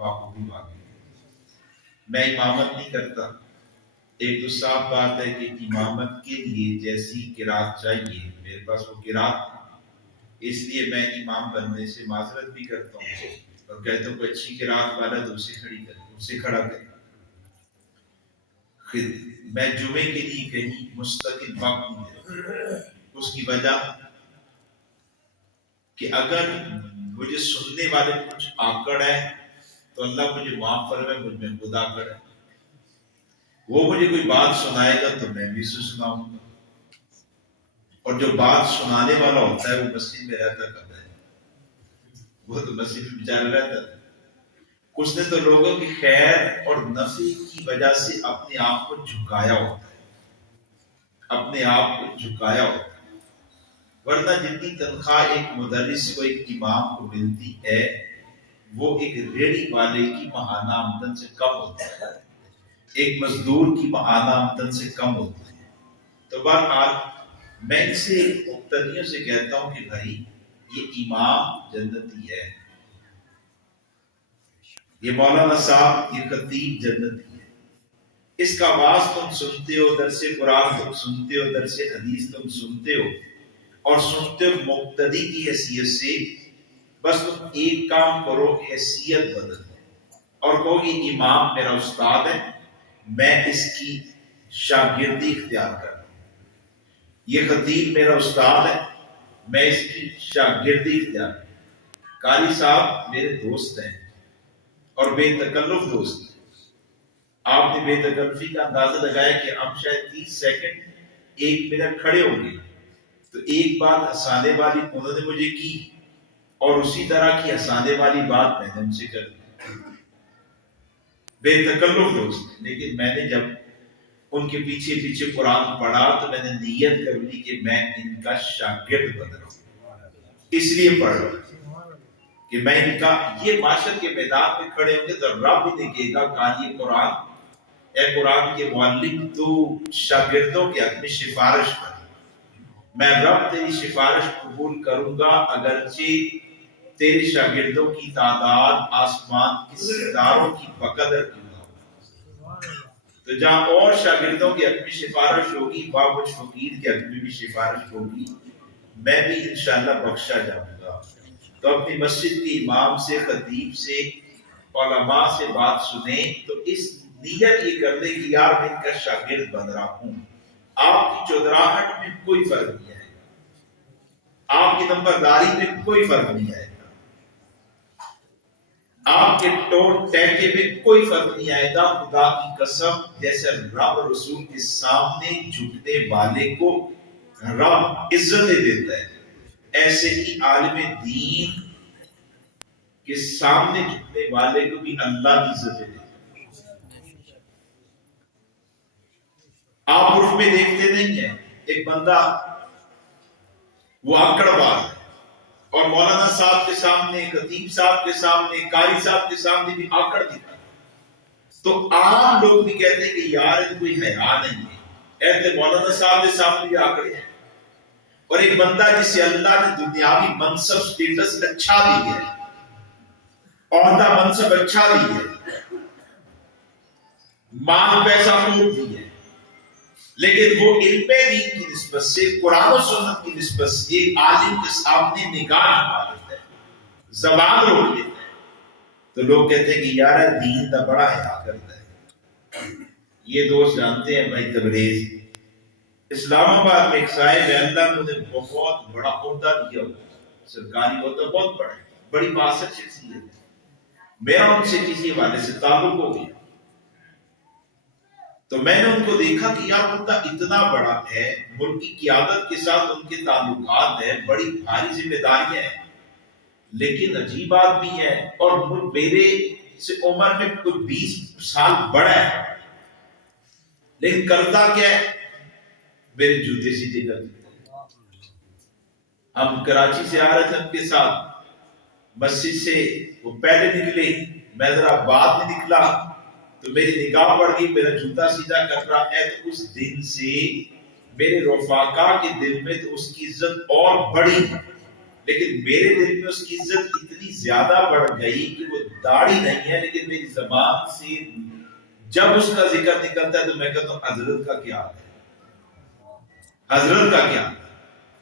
بخوبی واقع ہے۔ میں امامت نہیں کرتا، ایک تو صاف بات ہے کہ امامت کے لیے جیسی قرات چاہیے میرے پاس وہ قرات ہے، اس لیے میں امام بننے سے معذرت بھی کرتا ہوں اور کہتا ہوں کہ اچھی قرات والا تو اسے کھڑا کرے۔ میں جمعے کے لیے کہیں مستقل وقت نہیں دیتا، اس کی وجہ کہ اگر مجھے سننے والے کچھ آکڑ ہے تو اللہ مجھے معاف فرمائے، مجھ میں خود آکڑ ہے، وہ مجھے کوئی بات سنائے گا تو میں بھی اسے سناؤں گا، اور جو بات سنانے والا ہوتا ہے وہ مسجد میں رہتا کب ہے؟ وہ تو مسجد میں بیچارہ رہتا ہے۔ اس نے تو لوگوں کی خیر اور نفع کی وجہ سے اپنے آپ کو جھکایا ہوتا ہے، اپنے آپ کو جھکایا ہوتا ہے، ورنہ جتنی تنخواہ ایک مدرس کو ایک امام کو ملتی ہے وہ ایک ریڑھی والے کی ماہانہ آمدن سے کم ہوتا ہے، ایک مزدور کی ماہانہ آمدن سے کم ہوتی ہے۔ تو بہرحال میں ان سے مقتدیوں سے کہتا ہوں کہ بھائی یہ امام جنتی ہے، یہ مولانا صاحب، یہ خطیب جنتی ہے، اس کا آواز تم سنتے ہو، درس قرآن تم سنتے ہو، درس حدیث تم سنتے ہو اور سنتے ہو مقتدی کی حیثیت سے، بس تم ایک کام کرو، حیثیت بدل دو اور کہو کہ امام میرا استاد ہے، میں اس کی شاگردی اختیار کر رہا ہوں، یہ خطیب میرا استاد ہے، میں اس کی شاگردی اختیار کروں، قاری صاحب میرے دوست ہیں اور بے تکلف دوست ہیں۔ آپ نے بے تکلفی کا اندازہ لگایا کہ ہم شاید 30 سیکنڈ 1 منٹ کھڑے ہوں گے تو ایک بات ہنسانے والی انہوں نے مجھے کی اور اسی طرح کی ہنسانے والی بات میں نے ان سے کر دی، بے تکلف دوست۔ لیکن میں نے جب ان کے پیچھے پیچھے قرآن پڑھا تو میں نے نیت کر لی کہ میں ان کا شاگرد بن رہا ہوں، اس لیے پڑھ رہا ہوں کہ میں ان کا، یہ معاشرت کے میدان میں کھڑے ہوں گے تو رب ہی نے کہے گا قاری قرآن، اے قرآن کے معلم تو شاگردوں کے حق میں سفارش کر، میں رب تیری سفارش قبول کروں گا اگرچہ تیرے شاگردوں کی تعداد آسمان کے ستاروں کی بقدر کیوں نہ ہو۔ تو جہاں اور شاگردوں کے حق میں سفارش ہوگی وہاں مجھ فقیر کے حق میں بھی سفارش ہوگی، میں بھی انشاءاللہ بخشا جاؤں گا۔ تو اپنی مسجد کے امام سے، خطیب سے، علماء سے بات سنیں تو اس نیت یہ کر دیں کہ یار میں ان کا شاگرد بن رہا ہوں، آپ کی چودراہٹ میں کوئی فرق نہیں آئے گا، آپ کی نمبرداری میں کوئی فرق نہیں آئے گا، آپ کے ٹوٹ ٹیکے میں کوئی فرق نہیں آئے گا۔ خدا کی قسم جیسے رب رسول کے سامنے جھکنے والے کو رب عزتیں دیتا ہے، ایسے ہی عالم دین کے سامنے جھکنے والے کو بھی اللہ کی عزتیں دیتا ہے۔ آپ عرف میں دیکھتے نہیں ہیں ایک بندہ وہ آکڑ باز ہے اور مولانا صاحب کے سامنے، خطیب صاحب کے سامنے، قاری صاحب کے سامنے بھی آکڑ دکھا تو عام لوگ بھی کہتے ہیں کہ یار کوئی حیا نہیں ہے، ایسے مولانا صاحب کے سامنے بھی آکڑے ہیں۔ اور ایک بندہ جسے اللہ نے دنیاوی منصب سٹیٹس اچھا دی ہے، عہدہ منصب اچھا دی ہے، مال پیسہ خوب دی ہے، لیکن وہ علم دین کی نسبت سے، قرآن و سنت کی نسبت سے ایک عالم کے سامنے نگاہ ہٹا دیتا ہے، زبان روک دیتا ہے، تو لوگ کہتے ہیں کہ یار دین دا بڑا حیا کرتا ہے۔ یہ دوست جانتے ہیں بھائی تبریز اسلام آباد میں ایک صاحب ہے، اللہ نے انہیں بہت بڑا عہدہ دیا ہوا، سرکاری عہدہ بہت بڑا ہے، بڑی باثر شخصیت ہے۔ میرا ان سے کسی حوالے سے تعلق ہو گیا تو میں نے ان کو دیکھا کہ یار عہدہ اتنا بڑا ہے، ملک کی قیادت کے ساتھ ان کے تعلقات ہیں، بڑی بھاری ذمہ داریاں ہیں، لیکن عجیب بات بھی ہے اور میرے سے عمر میں کوئی 20 سال بڑا ہے، لیکن کرتا کیا ہے، میرے جوتے سیدھے کر دیتے۔ ہم کراچی سے آ رہے تھے ان کے ساتھ، مسجد سے وہ پہلے نکلے، میں ذرا بعد میں نکلا تو میری نگاہ پڑ گئی، میرا جوتا سیدھا کر رہا ہے۔ تو اس دن سے میرے رفاقا کے دل میں تو اس کی عزت اور بڑی، لیکن میرے دل میں اس کی عزت اتنی زیادہ بڑھ گئی کہ وہ داڑھی نہیں ہے لیکن میری زبان سے جب اس کا ذکر نکلتا ہے تو میں کہتا ہوں حضرت کا کیا ہے، حضرت کا کیا ہے۔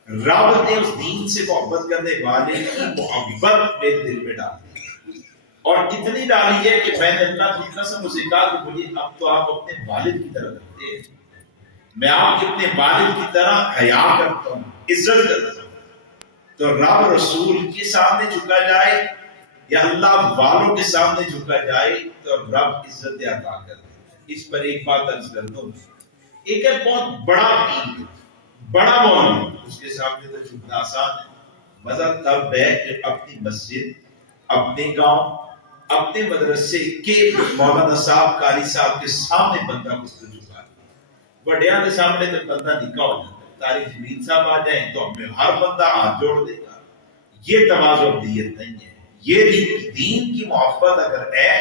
رب نے اس دین سے محبت کرنے والے کی محبت میرے دل میں ڈالی اور اتنی ڈالی ہے کہ میں نے اللہ کی قسم اسے کہا کہ مجھے اب تو آپ اپنے والد کی طرح کرتے ہیں، میں آپ کے اپنے والد کی طرح حیا کرتا ہوں، عزت کرتا ہوں۔ تو رب رسول کے سامنے جھکا جائے یا اللہ والوں کے سامنے جھکا جائے تو رب عزت عطا کرتے ہیں۔ اس پر ایک بات عرض کر دوں، ایک ہے بہت بڑا دین، بڑا مولوی، اس کے سامنے تو جھکنا آسان ہے، مزہ تب ہے کہ اپنی مسجد، اپنے گاؤں، اپنے مدرسے کے مولانا صاحب، قاری صاحب کے سامنے بندہ اس کو جھکا، بڑیاں کے سامنے تو بندہ نکا ہو جاتا ہے۔ طارق جمیل صاحب آ جائیں تو ہمیں ہر بندہ ہاتھ جوڑ دے گا، یہ تواضع ابدیت نہیں ہے۔ یہ دین کی محبت اگر ہے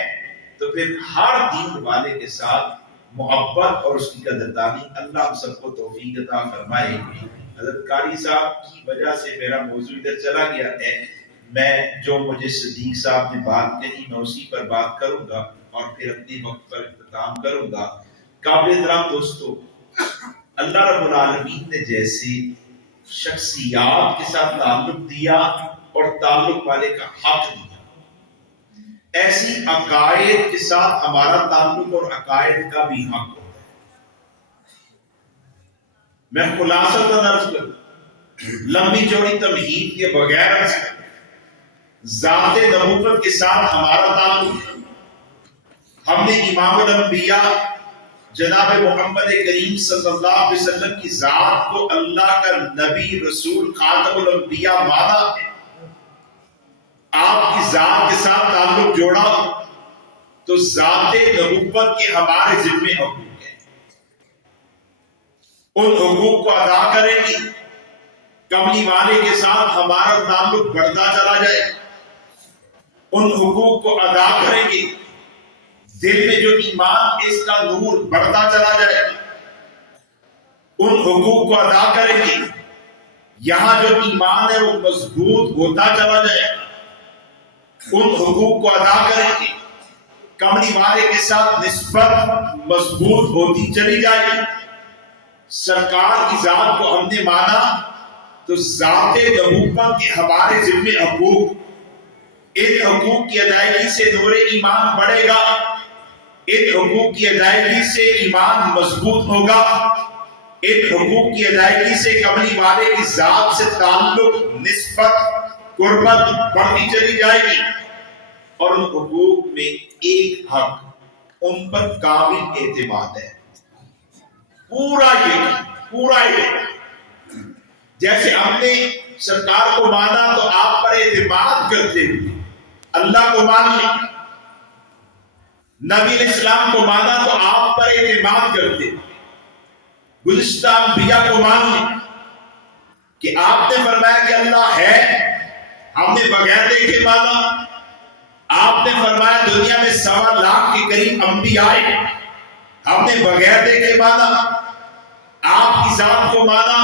تو پھر ہر دین والے کے ساتھ محبت اور اس کی قدردانی اللہ ہم سب کو توفیق عطا فرمائے۔ حضرت قاری صاحب کی وجہ سے میرا موضوع ادھر چلا گیا ہے، میں جو مجھے صدیق صاحب نے بات کہی میں اسی پر بات کروں گا اور پھر اپنی وقت پر اختتام کروں گا۔ قابل احترام دوستو، اللہ رب العالمین نے جیسے شخصیات کے ساتھ تعلق دیا اور تعلق والے کا حق دیا، ایسی عقائد کے ساتھ ہمارا تعلق اور عقائد کا بھی حق ہوتا ہے۔ میں خلاصہ عرض کروں، لمبی چوڑی تمہید کے بغیر عرض کروں، ذات نبوت کے ساتھ ہمارا تعلق، ہم نے امام الانبیاء جناب محمد کریم صلی اللہ علیہ وسلم کی ذات کو اللہ کا نبی رسول خاتم الانبیاء مانا ہے، آپ کی ذات کے ساتھ تعلق جوڑا تو ذات نبوت کے ہمارے ذمے حقوق ہیں، ان حقوق کو ادا کریں گی، کملی والے کے ساتھ ہمارا تعلق بڑھتا چلا جائے، ان حقوق کو ادا کریں گے، دل میں جو ایمان اس کا نور بڑھتا چلا جائے، ان حقوق کو ادا کریں گے، یہاں جو ایمان ہے وہ مضبوط ہوتا چلا جائے، ان حقوق کو ادا کریں گے، کملی والے کے ساتھ نسبت مضبوط ہوتی چلی جائے گی۔ سرکار کی ذات کو ہم نے مانا تو ذات نبوت کے ہمارے ذمے حقوق، ان حقوق کی ادائیگی سے نور ایمان بڑھے گا، ان حقوق کی ادائیگی سے ایمان مضبوط ہوگا، ان حقوق کی ادائیگی سے کملی والے کی ذات سے تعلق، نسبت، قربت بڑھتی چلی جائے گی، اور ان حقوق میں ایک حق، ان پر کامل اعتماد ہے، پورا جیسے ہم نے سرکار کو مانا تو آپ پر اعتماد کرتے ہوئے اللہ کو مان لیا، نبی علیہ السلام کو مانا تو آپ پر اعتماد کرتے ہوئے گزشتہ انبیاء کو مان لیا کہ آپ نے فرمایا کہ اللہ ہے، ہم نے بغیر دیکھے مانا، آپ نے فرمایا دنیا میں 1.25 لاکھ کے قریب انبیاء آئے، ہم نے بغیر دیکھے مانا، آپ کی ذات کو مانا،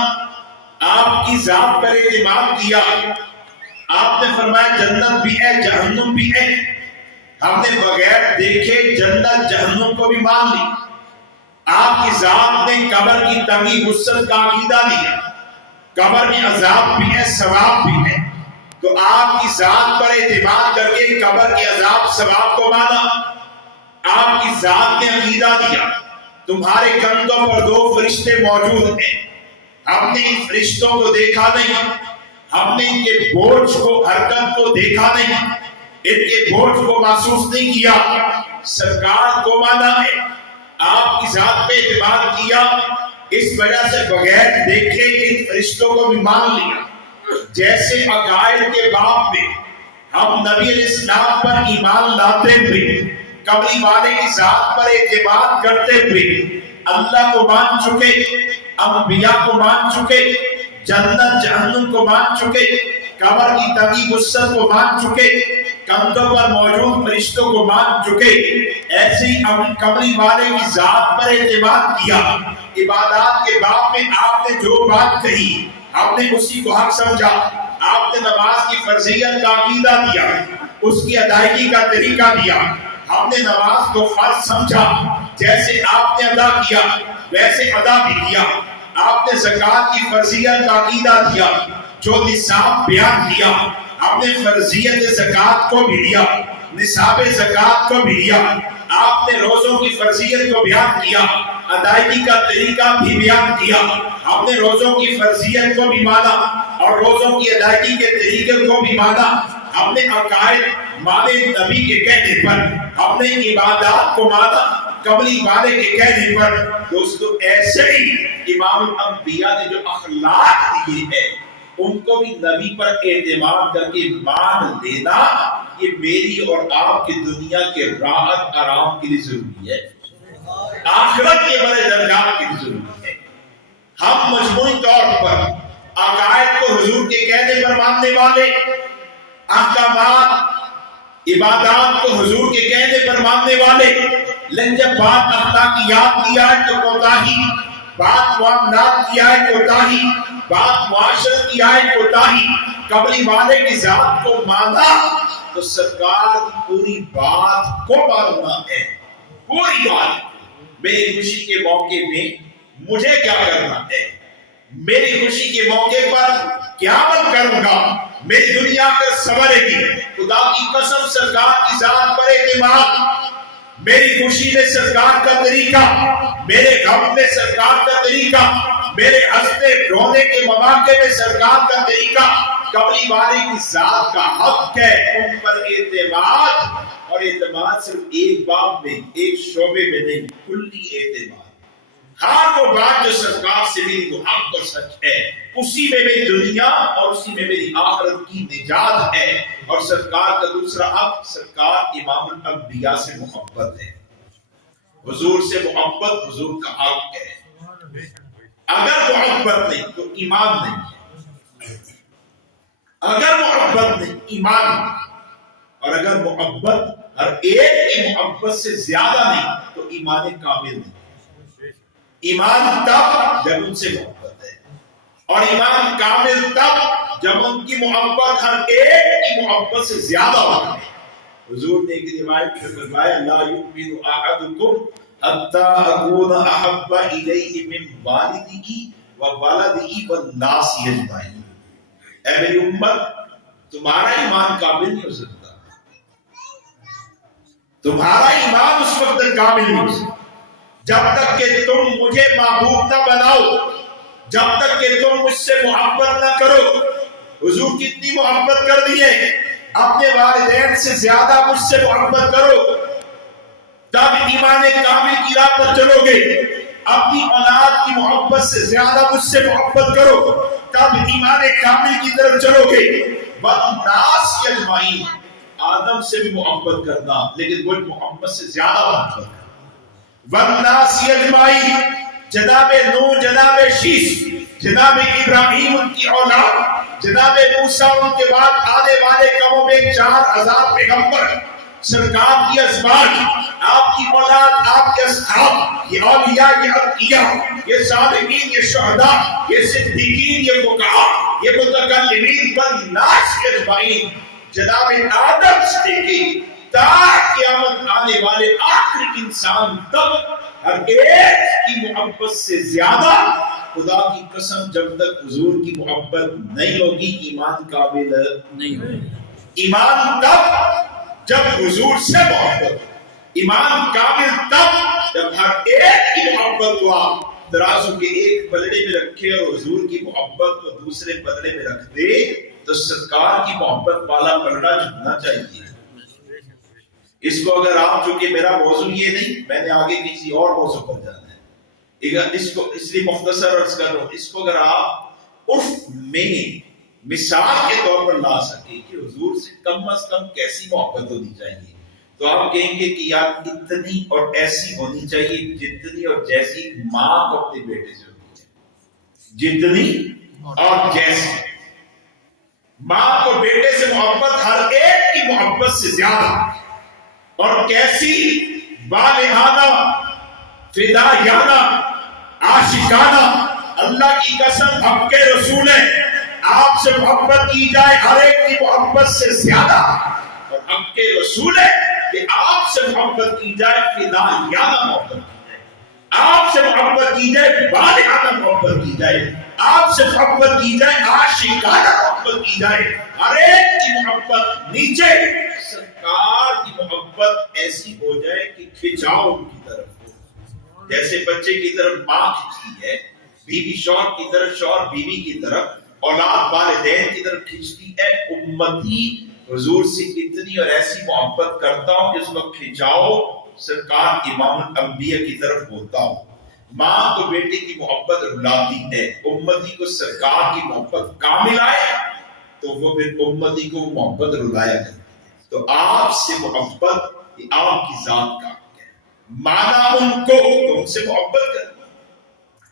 آپ کی ذات پر اعتماد کیا، آپ نے فرمایا جنت بھی ہے جہنم بھی ہے، ہم نے بغیر دیکھے جنت جہنم کو بھی مان لی، آپ کی ذات نے قبر کی تنگی وسعت کا عقیدہ لیا، قبر میں عذاب بھی ہے ثواب بھی ہے، تو آپ کی ذات پر اعتماد کر کے قبر کے عذاب ثواب کو مانا، آپ کی ذات نے عقیدہ دیا تمہارے کندھوں پر 2 فرشتے موجود ہیں، ہم نے ان فرشتوں کو دیکھا نہیں، ہم نے ان کے بوجھ کو حرکت کو دیکھا نہیں، ان کے بوجھ کو محسوس نہیں کیا، سرکار کو مانا ہے، آپ کی ذات پہ اعتماد کیا، اس وجہ سے بغیر دیکھے ان فرشتوں کو بھی مان لیا۔ جیسے عقائد کے باب میں ہم نبی علیہ السلام پر ایمان لاتے ہوئے، کملی والے کی ذات پر اعتماد کرتے ہوئے اللہ کو مان چکے، انبیاء کو مان چکے، جنت جہنم کو مان چکے، قبر کی تنگی وسعت کو مان چکے، کندھوں پر موجود فرشتوں کو مان چکے، ایسے ہی کملی والے کی ذات پر اعتماد کیا۔ عبادات کے باب میں آپ نے جو بات کہی ہم نے اسی کو حق سمجھا، آپ نے نماز کی فرضیت کا عقیدہ دیا، اس کی ادائیگی کا طریقہ دیا، ہم نے نماز کو فرض سمجھا، جیسے آپ نے ادا کیا ویسے ادا بھی کیا۔ آپ نے زکوٰۃ کی فرضیت کا عقیدہ دیا، جو نصاب بیان کیا، آپ نے فرضیت زکوٰۃ کو بھی دیا، نصاب زکوٰۃ کو بھی دیا۔ آپ نے روزوں کی فرضیت کو بیان کیا، ادائیگی کا طریقہ بھی بیان کیا۔ ہم نے روزوں کی فرضیت کو بھی مانا اور روزوں کی ادائیگی کے طریقے کو بھی مانا۔ ہم نے عقائد مانے نبی کے کہنے پر، ہم نے عبادات کو مانا قبلی والے کے کہنے پر۔ دوستو ایسے ہی امام الانبیاء نے جو اخلاق دیے ہیں ان کو بھی نبی پر اعتماد کر کے مان لینا، یہ میری اور آپ کی دنیا کے راحت آرام کے لیے ضروری ہے، آخرت کے بڑے درجات کے لیے ضروری ہے۔ ہم مجموعی طور پر عقائد کو حضور کے کہنے پر ماننے والے، احکامات عبادات کو حضور کے کہنے پر ماننے والے، لیکن جب بات اخلاقیات کی آئے تو کوتاہی، بات معاملات کی آئے کوتاہی، بات معاشرت کی آئے کوتاہی، قبلی والے کی ذات کو مانا تو سرکار کی پوری بات کو ماننا ہے، پوری بات۔ میری خوشی کے موقع میں مجھے کیا کرنا ہے، میری خوشی کے موقع پر کیا عمل کروں گا، میری دنیا پر سنورے گی۔ خدا کی قسم سرکار کی ذات پر اعتماد، میری خوشی میں سرکار کا طریقہ، میرے غم میں سرکار کا طریقہ، میرے ہنسنے رونے کے مواقع میں سرکار کا طریقہ، قبلی والے کی ذات کا حق ہے ان پر اعتماد۔ اور اعتماد صرف ایک باب میں، ایک شعبے میں نہیں، کلی اعتماد۔ ہر وہ بات جو سرکار سے میری وہ حق اور سچ ہے، اسی میں میری دنیا اور اسی میں میری آخرت کی نجات ہے۔ اور سرکار کا دوسرا حق، سرکار امام الانبیاء سے محبت ہے، حضور سے محبت حضور کا حق ہے۔ اگر محبت نہیں تو ایمان نہیں ہے، اگر محبت نہیں ایمان نہیں، اور اگر محبت ہر ایک کی محبت سے زیادہ نہیں تو ایمان کامل نہیں۔ ایمان تب جب ان سے محبت ہے، اور ایمان کامل تب جب ان کی محبت ہر ایک کی محبت سے زیادہ ہوتی ہے۔ حضور نے ایک روایت میں فرمایا لا یؤمن احدکم حتی اکون احب الیہ من والدہ وولدہ والناس اجمعین۔ اے میری امت، تمہارا ایمان کامل نہیں ہو سکتا، تمہارا ایمان اس وقت تک کامل نہیں ہو سکتا جب تک کہ تم مجھے محبوب نہ بناؤ، جب تک کہ تم مجھ سے محبت نہ کرو۔ حضور کتنی محبت کر دی ہے، اپنے والدین سے زیادہ مجھ سے محبت کرو، تب ایمان کامل کی راہ پر چلو گے۔ اپنی اولاد کی محبت سے زیادہ مجھ سے محبت کرو، تب ایمان کامل کی طرف چلو گے۔ والناس اجمعین، آدم سے بھی محبت کرنا لیکن مجھ محمد سے زیادہ محبت کرنا۔ والناس اجمعین، جناب نوح، جناب شیش، جناب ابراہیم ان کی اولاد، جناب موسیٰ ان کے بعد آنے والے قوموں میں 4000 پیغمبر، سرکار کی ازواج، آپ کی اولاد، آپ کے اصحاب، یہ اولیاء، یہ اتقیاء، یہ صالحین، یہ شہداء، یہ صدیقین، یہ فقہاء، یہ متکلمین، والناس اجمعین، جناب آدم سے لے کے تا قیامت آنے والے آخری انسان تک ہر ایک کی محبت سے زیادہ، خدا کی قسم جب تک حضور کی محبت نہیں ہوگی ایمان کامل نہیں ہوگی۔ ایمان تب جب حضور سے محبت، ایمان کامل تب جب ہر ایک کی محبت کو آپ ترازو کے ایک پلڑے میں رکھے اور حضور کی محبت کو دوسرے پلڑے میں رکھ دے تو سرکار کی محبت والا پلڑا جھکنا چاہیے۔ اس کو اگر آپ، چونکہ میرا موضوع یہ نہیں، میں نے آگے کسی اور موضوع پر جانا ہے، اس کو اس لیے مختصر عرض کر رہا ہوں، اس کو اگر آپ عرف میں مثال کے طور پر لا سکیں کہ حضور سے کم از کم کیسی محبت ہونی چاہیے، تو آپ کہیں گے کہ یار اتنی اور ایسی ہونی چاہیے جتنی اور جیسی ماں کو اپنے بیٹے سے ہونی چاہیے، جتنی اور جیسی ماں کو بیٹے سے محبت ہر ایک کی محبت سے زیادہ، اور کیسی والہانہ، فدائیانہ، عاشقانہ، اللہ کی قسم حق کے رسول ہے، آپ سے محبت کی جائے ہر ایک کی محبت سے زیادہ، اور حق کے رسول ہے کہ آپ سے محبت کی جائے فدائیانہ محبت کی جائے، آپ سے محبت کی جائے بالغانہ محبت کی جائے، آپ سے محبت کی جائے عاشقانہ محبت کی جائے، ہر ایک کی محبت نیچے، سرکار کی محبت ایسی ہو جائے کہ کھچاؤ کی طرف ہو، جیسے بچے کی طرف ماں کھینچتی ہے، بیوی شوہر کی طرف، شوہر بیوی کی طرف، اولاد والدین کی طرف کھینچتی ہے، امتی حضور سے اتنی اور ایسی محبت کرتا ہوں جس کو کھچاؤ سرکار امام الانبیاء کی طرف ہوتا ہوں۔ ماں تو بیٹے کی محبت رلاتی ہے، امتی کو سرکار کی محبت کامل آئے تو وہ پھر امتی کو محبت رلایا کرتی ہے۔ تو آپ سے محبت یہ آپ کی ذات کا حق ہے، مانا ان کو تو ان سے محبت کرنا،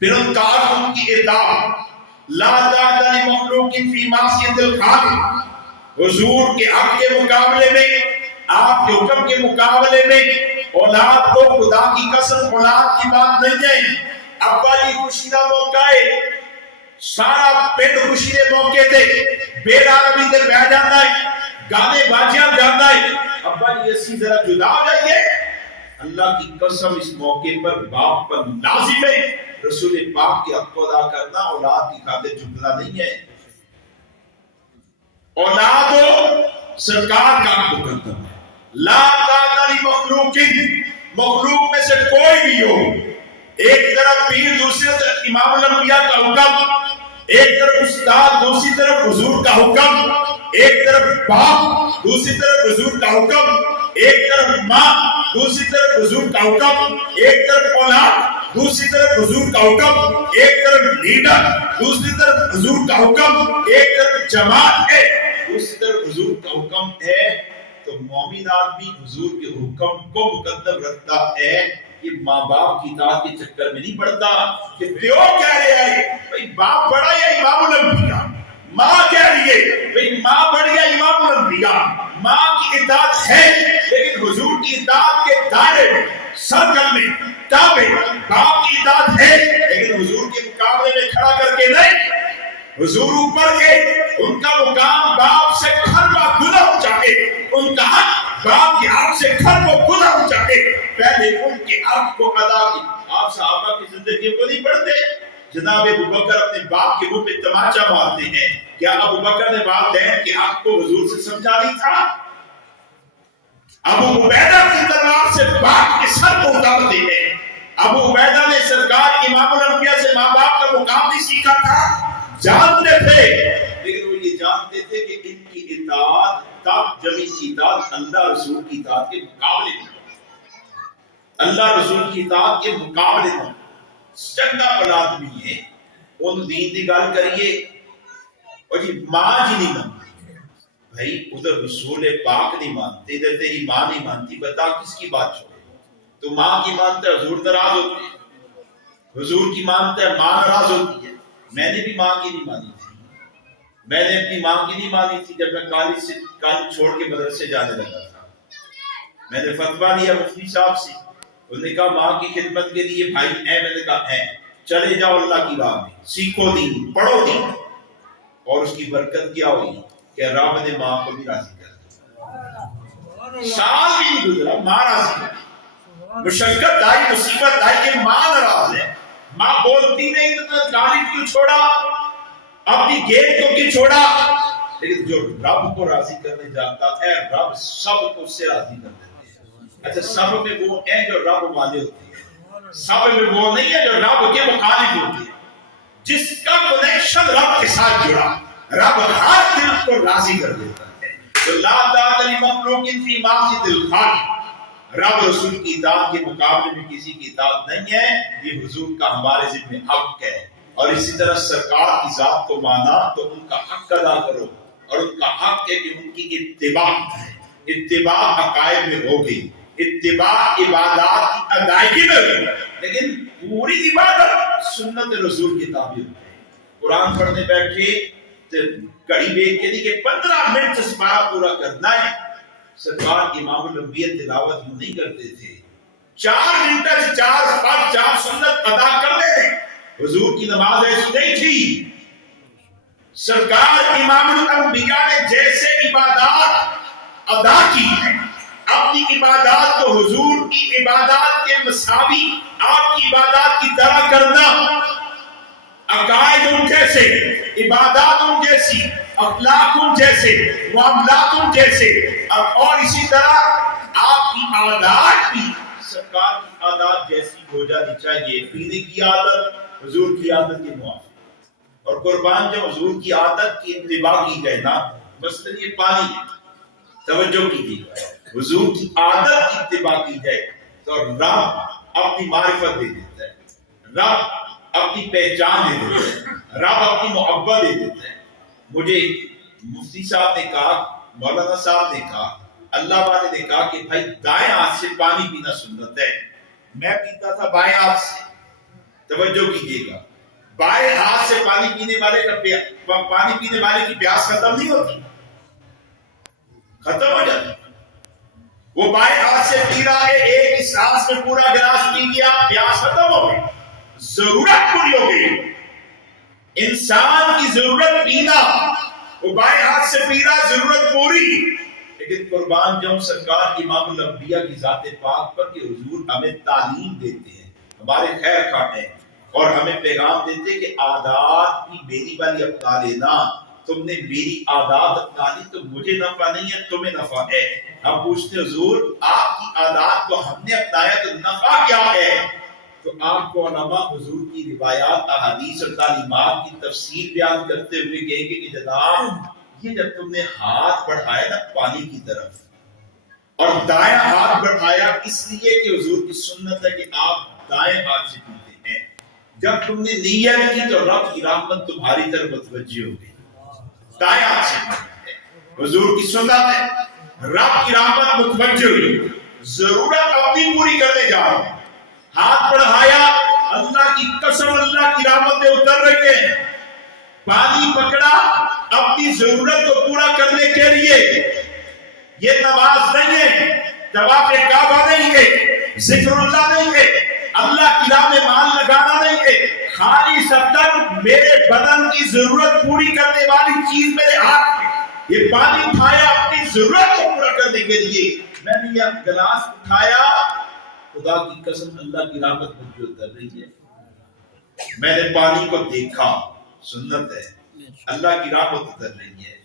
پھر ان کا حق ان کی اطاعت، لا طاعۃ لمخلوق فی معصیۃ الخالق، حضور کے حق کے مقابلے میں، آپ کے حکم کے مقابلے میں اولاد کو، خدا کی قسم اولاد کی بات نہیں ہے، ابا جی خوشی کا موقع ہے، سارا پنڈ خوشی کے موقع دے بیڑا نبی دے بہ جاتا ہے، گانے باجیاں گاتا ہے، ابا جی اسی ذرا جدا ہو جائیے، اللہ کی قسم اس موقع پر باپ پر لازم ہے رسول پاک کے حق کو ادا کرنا، اولاد کی خاطر جھکنا نہیں ہے، اولاد ہو سرکار کا حق مقدم ہے، لا طاعۃ لمخلوق، مخلوق میں سے کوئی بھی ہو، ایک طرف پیر دوسری طرف امام الانبیاء کا حکم، ایک طرف استاد دوسری طرف حضور کا حکم، ایک طرف باپ دوسری طرف حضور کا حکم، ایک طرف ماں دوسری طرف حضور کا حکم، ایک طرف اولاد دوسری طرف حضور کا حکم، ایک طرف لیڈر دوسری طرف حضور کا حکم، ایک طرف جماعت ہے دوسری طرف حضور کا حکم ہے، تو مومن آدمی حضور کے حکم کو مقدم رکھتا ہے، یہ ماں باپ کی اطاعت کے چکر میں نہیں پڑتا کہ پیو کہہ رہے ہیں بھئی باپ بڑا یا امام الانبیاء، ماں کہہ رہی ہے بھئی ماں بڑی یا امام الانبیاء، ماں کی اطاعت ہے لیکن حضور کی اطاعت کے دائرے میں، سرکل میں، تابع، باپ کی اطاعت ہے لیکن حضور کے مقابلے میں کھڑا کر کے نہیں، حضور اوپر کے، ان کا مقام باپ سے کھروا گنا اونچا ہے، ان کا حق باپ کے حق سے کھروا گنا اونچا ہے، پہلے ان کے حق کو ادا کی۔ آپ صحابہ کی زندگی کو نہیں پڑھتے، جناب ابو بکر اپنے باپ کے منہ پہ تماچا مارتے ہیں، کیا ابو بکر نے والدین کے حق کو حضور سے سمجھا نہیں تھا؟ ابو عبیدہ کی تلوار سے باپ کے سر کو اتارتے ہیں، ابو عبیدہ نے سرکار امام الانبیاء سے ماں باپ کا مقام نہیں سیکھا تھا، جانتے تھے لیکن وہ یہ جانتے تھے کہ ان کی اطاعت تب جب ان کی اطاعت اللہ رسول کی اطاعت کے مقابلے میں، اللہ رسول کی اطاعت کے مقابلے میں چنگا بلا آدمی ہے، ان دین کی گل کریے اور جی ماں جی نہیں مانتی، بھائی ادھر رسول پاک نہیں مانتے، ادھر تیری ماں نہیں مانتی، بتا کس کی بات چھوڑے، تو ماں کی مانتا ہے حضور ناراض ہوتے ہیں، حضور کی مانتا ہے ماں ناراض ہوتی ہے۔ میں نے بھی ماں کی نہیں مانی تھی، میں نے اپنی ماں کی نہیں مانی تھی جب میں کالج چھوڑ کے مدرسے جانے لگا تھا، میں نے فتویٰ لیا مفتی صاحب سے، انہوں نے کہا ماں کی خدمت کے لیے بھائی میں نے کہا چلے جاؤ اللہ کی راہ میں، سیکھو دین، پڑھو دین، اور اس کی برکت کیا ہوئی کہ رب نے ماں کو بھی راضی کر دیا، سال بھی نہیں گزرا ماں راضی کر دی، مشقت آئی، مصیبت آئی کہ ماں ناراض ہے، ماں بولتی نہیں تو گالی کیوں چھوڑا، اپنی گیٹ کو کیوں چھوڑا، لیکن جو رب کو راضی کرنے جاتا ہے رب سب کو اس سے راضی کر دیتے ہیں۔ اچھا سب میں وہ ہیں جو رب والے ہوتے ہیں، سب میں وہ نہیں ہے جو رب کے مخالف ہوتے ہیں، جس کا کنیکشن رب کے ساتھ جڑا رب ہر دل کو راضی کر دیتا ہے۔ تو لا طاعۃ لمخلوق فی معصیۃ الخالق، رب رسول کی اطاعت کے مقابلے میں کسی کی اطاعت نہیں ہے، یہ حضور کا ہمارے ذمہ حق ہے، اور اسی طرح سرکار کی ذات کو مانا تو ان کا حق ادا کرو، اور ان کا حق ہے کہ ان کی اتباع عقائد میں ہو گئی، اتباع عبادات کی ادائیگی میں ہوگی، لیکن پوری عبادت سنت رسول کی تابع ہو گئی۔ قرآن پڑھنے بیٹھے تو گھڑی دیکھ کے نہیں کہ 15 منٹ سے سپارہ پورا کرنا ہے، سرکار امام الانبیاء تلاوت یوں نہیں کرتے تھے، 4 منٹ سے 4 فرض 4 سنت ادا کرتے تھے، حضور کی نماز ایسی نہیں تھی، سرکار امام الانبیاء نے جیسے عبادات ادا کی ہے، اپنی عبادات کو حضور کی عبادات کے مساوی آپ کی عبادات کی طرح کرنا، عقائد ان جیسے، عبادات ان جیسی، اخلاق ان جیسے، معاملات ان جیسے، اور اسی طرح آپ کی عادات بھی سرکار کی عادات جیسی ہو جانی چاہیے. پینے کی عادت حضور کی عادت کے موافق، اور قربان جو حضور کی عادت کی اتباع کی جائے نا، مثلا یہ پانی ہے، توجہ کیجیے، حضور کی عادت کی اتباع کی جائے تو رب اپنی معرفت دے دیتا ہے، رب اپنی پہچان دے دیتا ہے، رب اپنی محبت دے دیتا ہے. مجھے مفتی صاحب نے کہا، مولانا صاحب نے کہا، اللہ والے نے کہا کہ بھائی دائیں ہاتھ سے پانی پینا سنت ہے. میں پیتا تھا بائیں ہاتھ سے، توجہ کیجیے گا، بائیں ہاتھ سے پانی پینے والے کی پیاس ختم نہیں ہوتی، ختم ہو جاتی. وہ بائیں ہاتھ سے پی رہا ہے، ایک اس سانس میں پورا گلاس پی گیا، پیاس ختم ہو گئی، ضرورت پوری ہو گئی. انسان کی ضرورت پینا، وہ بائیں ہاتھ سے پی رہا، ضرورت پوری. لیکن قربان جاؤں سرکار امام الانبیاء کی ذات پاک پر کہ حضور ہمیں تعلیم دیتے ہیں، ہمارے خیر خواہ ہیں، اور ہمیں پیغام دیتے کہ عادات بھی میری والی اپنا لینا. تم نے میری عادات اپنا لی تو مجھے نفع نہیں ہے، تمہیں نفع ہے. ہم پوچھتے حضور آپ کی عادات کو ہم نے اپنایا تو نفع کیا ہے؟ تو آپ کو علماء حضور کی روایات، احادیث اور تعلیمات کی تفسیر بیان کرتے ہوئے کہیں گے کہ جناب یہ جب تم نے ہاتھ بڑھایا نا پانی کی طرف، اور دائیں ہاتھ بڑھایا اس لیے کہ حضور کی سنت ہے کہ آپ دائیں ہاتھ سے پیتے ہیں. جب تم نے نیت کی تو رب کی رحمت تمہاری طرف متوجہ ہو گئی، دائیں ہاتھ سے پیتے ہیں، حضور کی سنت ہے، رب کی رحمت متوجہ ہوئی. ضرورت اپنی پوری کرنے جا رہا ہوں، ہاتھ بڑھایا، اللہ کی قسم اللہ کی رحمتیں اتر رہی ہیں. پانی پکڑا اپنی ضرورت کو پورا کرنے کے لیے. یہ نماز نہیں ہے، طواف کعبہ نہیں ہے، ذکر اللہ نہیں ہے، اللہ کی راہ میں مال لگانا نہیں ہے، خالی ستر میرے بدن کی ضرورت پوری کرنے والی چیز میرے ہاتھ میں. یہ پانی اٹھایا اپنی ضرورت کو پورا کرنے کے لیے. میں نے یہ گلاس اٹھایا، خدا کی قسم اللہ کی رحمت مجھے اتر رہی ہے. میں نے پانی کو دیکھا، سنت ہے، اللہ کی رحمت اتر رہی ہے.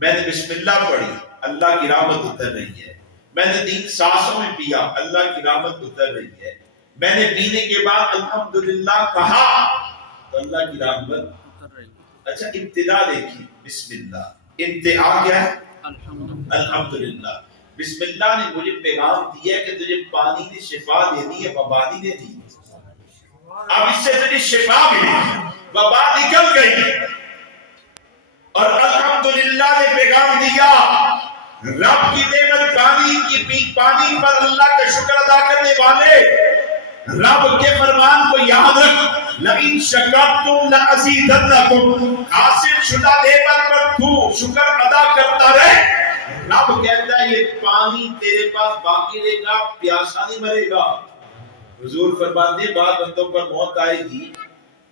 میں نے بسم اللہ پڑھی، اللہ کی رحمت اتر رہی ہے. میں نے 3 سانسوں میں پیا، اللہ کی رحمت اتر رہی ہے. میں نے پینے کے بعد الحمدللہ کہا تو اللہ کی رحمت اتر رہی ہے. اچھا ابتدا دیکھیے، بسم اللہ، انتہا کیا ہے؟ الحمدللہ. بسم اللہ نے مجھے پیغام دیا کہ تجھے پانی نے شفا دینی ہے، وبا نہیں دینی. اب اس سے تجھے شفا ملی، وبا نکل گئی. اور الحمدللہ نے پیغام دیا، رب کی نعمت پانی پر اللہ کا شکر ادا کرنے والے رب کے فرمان کو یاد رکھ، لئن شکرتم لازیدنکم، حاصل شدہ نعمت پر تو شکر ادا کرتا رہے. رب کہتا ہے یہ پانی تیرے پاس باقی رہے گا، پیاسا نہیں مرے گا. حضور فرماتے ہیں بعض بندوں پر موت آئے گی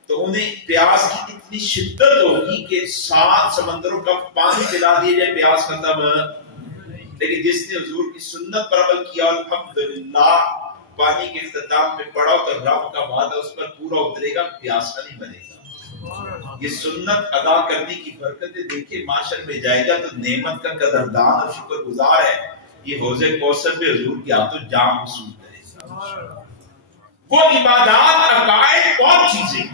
تو انہیں پیاس کی اتنی شدت ہوگی کہ 7 سمندروں کا پانی پلا دیا جائے، پیاس ختم. لیکن جس نے حضور کی سنت پر عمل کیا، الحمدللہ پانی کے اختتام میں پڑا تو رب کا وعدہ اس پر پورا اترے گا، پیاسا نہیں مرے گا. یہ سنت ادا کرنے کی برکتیں دیکھیں، معاشر میں جائے گا تو نعمت کا قدردان اور شکر گزار ہے. یہ حوض کوثر پہ حضور کی ہاتھوں جام وصول کرے گا. وہ عبادات، عقائد اور چیزیں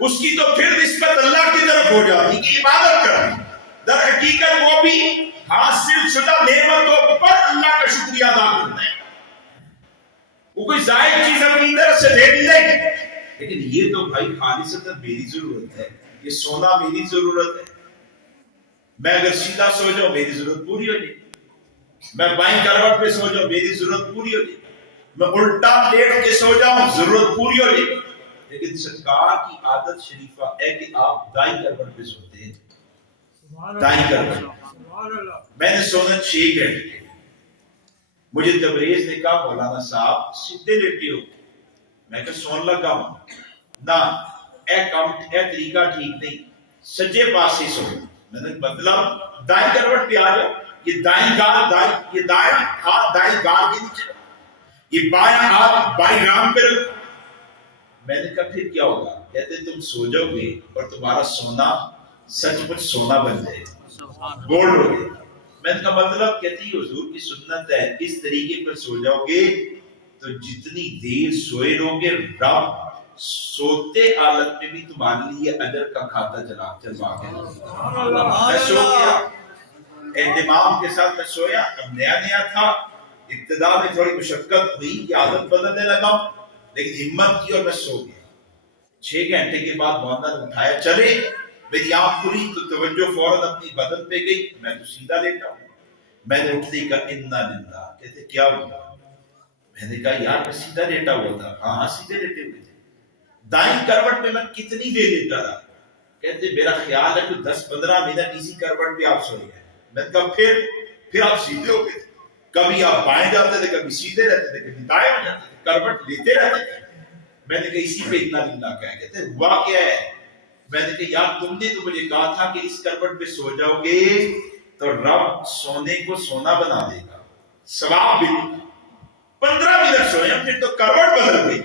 اس کی تو پھر نسبت اللہ کی طرف ہو جاتی کہ عبادت کرنی، در حقیقت وہ بھی حاصل شدہ نعمتوں پر اللہ کا شکریہ ادا کرنا ہے. وہ کوئی زائد چیز اپنی طرف سے دے دی نہیں، لیکن یہ تو بھائی خالصتاً میری ضرورت ہے. یہ سونا میری ضرورت ہے، میں اگر سیدھا سو جاؤں میری ضرورت پوری ہو جائے گی، میں بائیں کروٹ پہ سو جاؤں میری ضرورت پوری ہو جائے گی، میں الٹا لیٹ کے سو جاؤں ضرورت پوری ہو جائے گی. لیکن سرکار کی عادت شریفہ ہے کہ آپ دائیں کروٹ پہ سوتے ہیں، دائیں کروٹ. میں نے سونا 6 گھنٹے. مجھے تبریز نے کہا مولانا صاحب سیدھے لیٹے ہو. میں کہ سون لگا ہوں، نہ اے طریقہ ٹھیک نہیں، سجے پاس ہی سو. میں نے مطلب دائیں کروٹ پہ آ جاؤ. یہ دائیں گال یہ دائیں ہاتھ دائیں گال کے نیچے، یہ بائیں ہاتھ بائیں رام پہ رکھو. میں نے کہا پھر کیا ہوگا؟ کہتے تم سو جاؤ گے اور تمہارا سونا سچ مچ سونا بن جائے گا، گولڈ ہو گئے. میں نے کہا مطلب کہتی حضور کی سنت ہے اس طریقے پر سو جاؤ گے تو جتنی دیر سوئے رہو گے رب سوتے حالت میں بھی تمہارے لیے اجر کا کھاتا چلوا کے. میں سو گیا اہتمام کے ساتھ، میں سویا. اب نیا نیا تھا، ابتدا میں تھوڑی مشقت ہوئی کہ عادت بدلنے لگا، لیکن ہمت کی اور میں سو گیا. 6 گھنٹے کے بعد مولانا نے اٹھایا، چلے. میری آنکھ کھلی تو توجہ فوراً اپنی بدن پہ گئی. میں تو سیدھا لیٹا ہوں. میں نے اٹھتے کہا انا للہ. کہتے کیا ہوا؟ میں نے کہا یار میں سیدھا لیٹا ہوا تھا. ہاں سیدھے لیٹے ہوئے تھے. دائیں کروٹ میں میں کتنی دیر لیٹا رہا؟ کہتے میرا خیال ہے کہ 10-15 منٹ اسی کروٹ پہ آپ سوئے ہیں. میں نے کہا پھر آپ سیدھے ہو گئے تھے. کبھی آپ بائیں جاتے تھے، کبھی سیدھے رہتے تھے، کبھی دائیں ہو جاتے تھے، کروٹ لیتے رہتے تھے. میں نے کہا اسی پہ اتنا للہ کہا. کہتے ہوا کیا ہے؟ میں نے کہا یار تم نے تو مجھے کہا تھا کہ اس کروٹ پہ سو جاؤ گے تو رب سونے کو سونا بنا دے گا، ثواب بھی. 15 منٹ سوئے پھر تو کروٹ بدل گئی.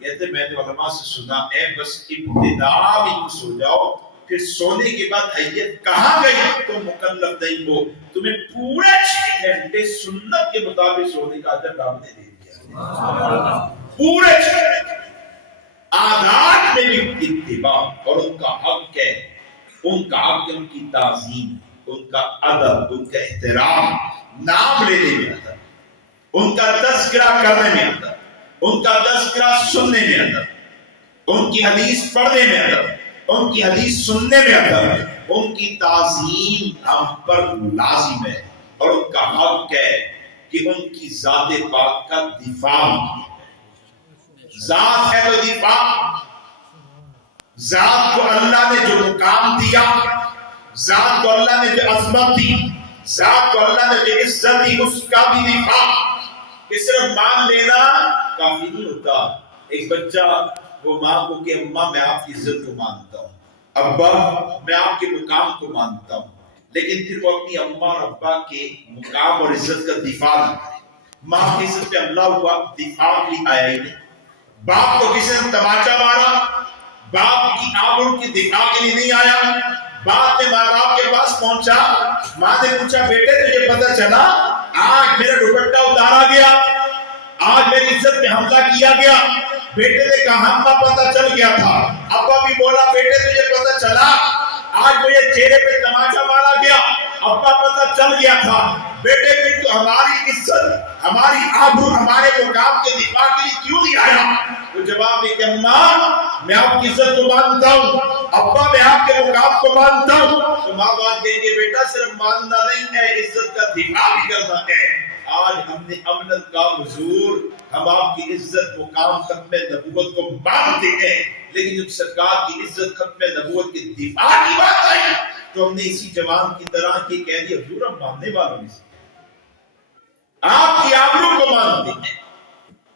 کہتے میں نے علماء سے سنا ہے بس ابتدا بھی سو جاؤ، پھر سونے کے بعد حیت کہاں گئی تو مکلف نہیں ہو. تمہیں پورے 6 گھنٹے سنت کے مطابق سونے کا اجر رب نے دے دیا. پورے 6 گھنٹے عادات میں بھی اتباع، اور ان کا حق ہے، ان کا حق ہے ان کی تعظیم، ان کا ادب، ان کا احترام، نام لینے میں ادب، ان کا تذکرہ کرنے میں ادب، ان کا تذکرہ سننے میں ادب، ان کی حدیث پڑھنے میں ادب، ان کی حدیث سننے میں ادب، ان کی تعظیم ہم پر لازم ہے. اور ان کا حق ہے کہ ان کی ذات پاک کا دفاع بھی. ذات ہے تو دفاع. ذات کو اللہ نے جو مقام دیا، ذات کو اللہ نے جو عظمت دی، ذات کو اللہ نے جو عزت دی، اس کا بھی دفاع. کہ صرف مان لینا کافی نہیں ہوتا. ایک بچہ وہ ماں کو کہ اماں میں آپ کی عزت کو مانتا ہوں، ابا میں آپ کے مقام کو مانتا ہوں، لیکن پھر وہ اپنی اماں اور ابا کے مقام اور عزت کا دفاع نہ کرے. ماں کی عزت پہ حملہ ہوا، دفاع بھی آیا ہی نہیں. باپ کو کسی نے تماچا مارا، باپ کی آبرو کی دفاع کے لیے نہیں آیا. بعد میں ماں باپ کے پاس پہنچا، ماں نے پوچھا بیٹے تجھے پتہ چلا آج میرا دوپٹہ اتارا گیا، آج میری عزت پہ حملہ کیا گیا؟ بیٹے نے کہا ہمیں پتہ چل گیا تھا. ابا بھی بولا بیٹے تجھے پتہ چلا آج مجھے چہرے پہ تماچا مارا گیا؟ ابا پتہ چل گیا تھا. بیٹے پھر تو ہماری عزت، ہماری آبرو، ہمارے مقام کے دفاع کے لیے کیوں نہیں آیا؟ تو جواب میں کہ اماں میں آپ کی عزت کو مانتا ہوں، ابا میں آپ کے مقام کو مانتا ہوں. تو ماں بات کہیں گے بیٹا صرف ماننا نہیں ہے، عزت کا دفاع بھی کرنا ہے. آج ہم نے امن کا حضور، ہم آپ کی عزت مقام ختم نبوت کو مانتے ہیں، لیکن جب سرکار کی عزت ختم نبوت کے دفاع کی بات آئی تو ہم نے اسی جوان کی طرح یہ کہہ دیا حضور ہم ماننے والوں میں سے آپ کی آبرو کو مانتے ہیں،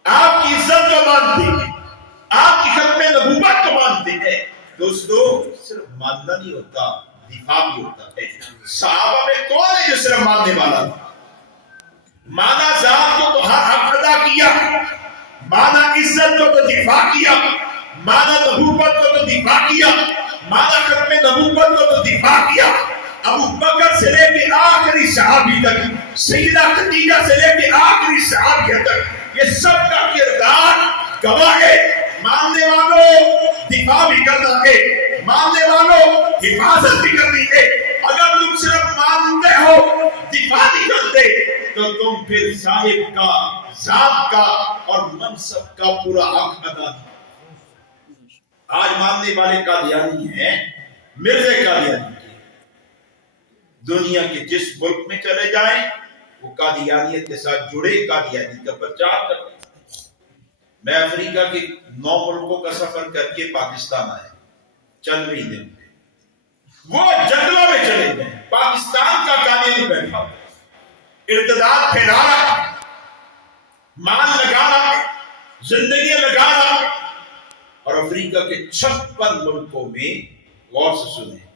آپ کی عزت کو مانتے ہیں، آپ کی ختم نبوت کو مانتے ہیں. دوستو صرف ماننا نہیں ہوتا، دفاع بھی ہوتا ہے. صحابہ میں کون ہے جو صرف ماننے والا تھا؟ مانا ذات کو تو ہر حق ادا کیا، مانا عزت کو تو دفاع کیا، مانا نبوت کو تو دفاع کیا، مانا ختم نبوت کو تو دفاع کیا. ابو بکر سے لے کے آخری صحابی تک، سیدہ خدیجہ سے لے کے آخری صحابیہ تک، یہ سب کا کردار گواہ ہے. ماننے والوں دفاع بھی کرنا ہے، ماننے والوں حفاظت بھی کرنی ہے. اگر تم صرف مانتے ہو دفاع نہیں کرتے تو تم پھر صاحب کا، ذات کا اور منصب کا پورا حق ادا نہیں. آج ماننے والے قادیانی ہیں، مرزا قادیانی کے. دنیا کے جس ملک میں چلے جائیں وہ قادیانیت کے ساتھ جڑے، قادیانیت کا پرچار کرتے. میں افریقہ کے 9 ملکوں کا سفر کر کے پاکستان آیا چند مہینے میں. وہ جنگلوں میں چلے گئے، پاکستان کا قادیانی بیٹھا، ارتداد پھیلا رہا، مال لگا رہا، زندگی لگا رہا. اور افریقہ کے 56 ملکوں میں غور سے سنیں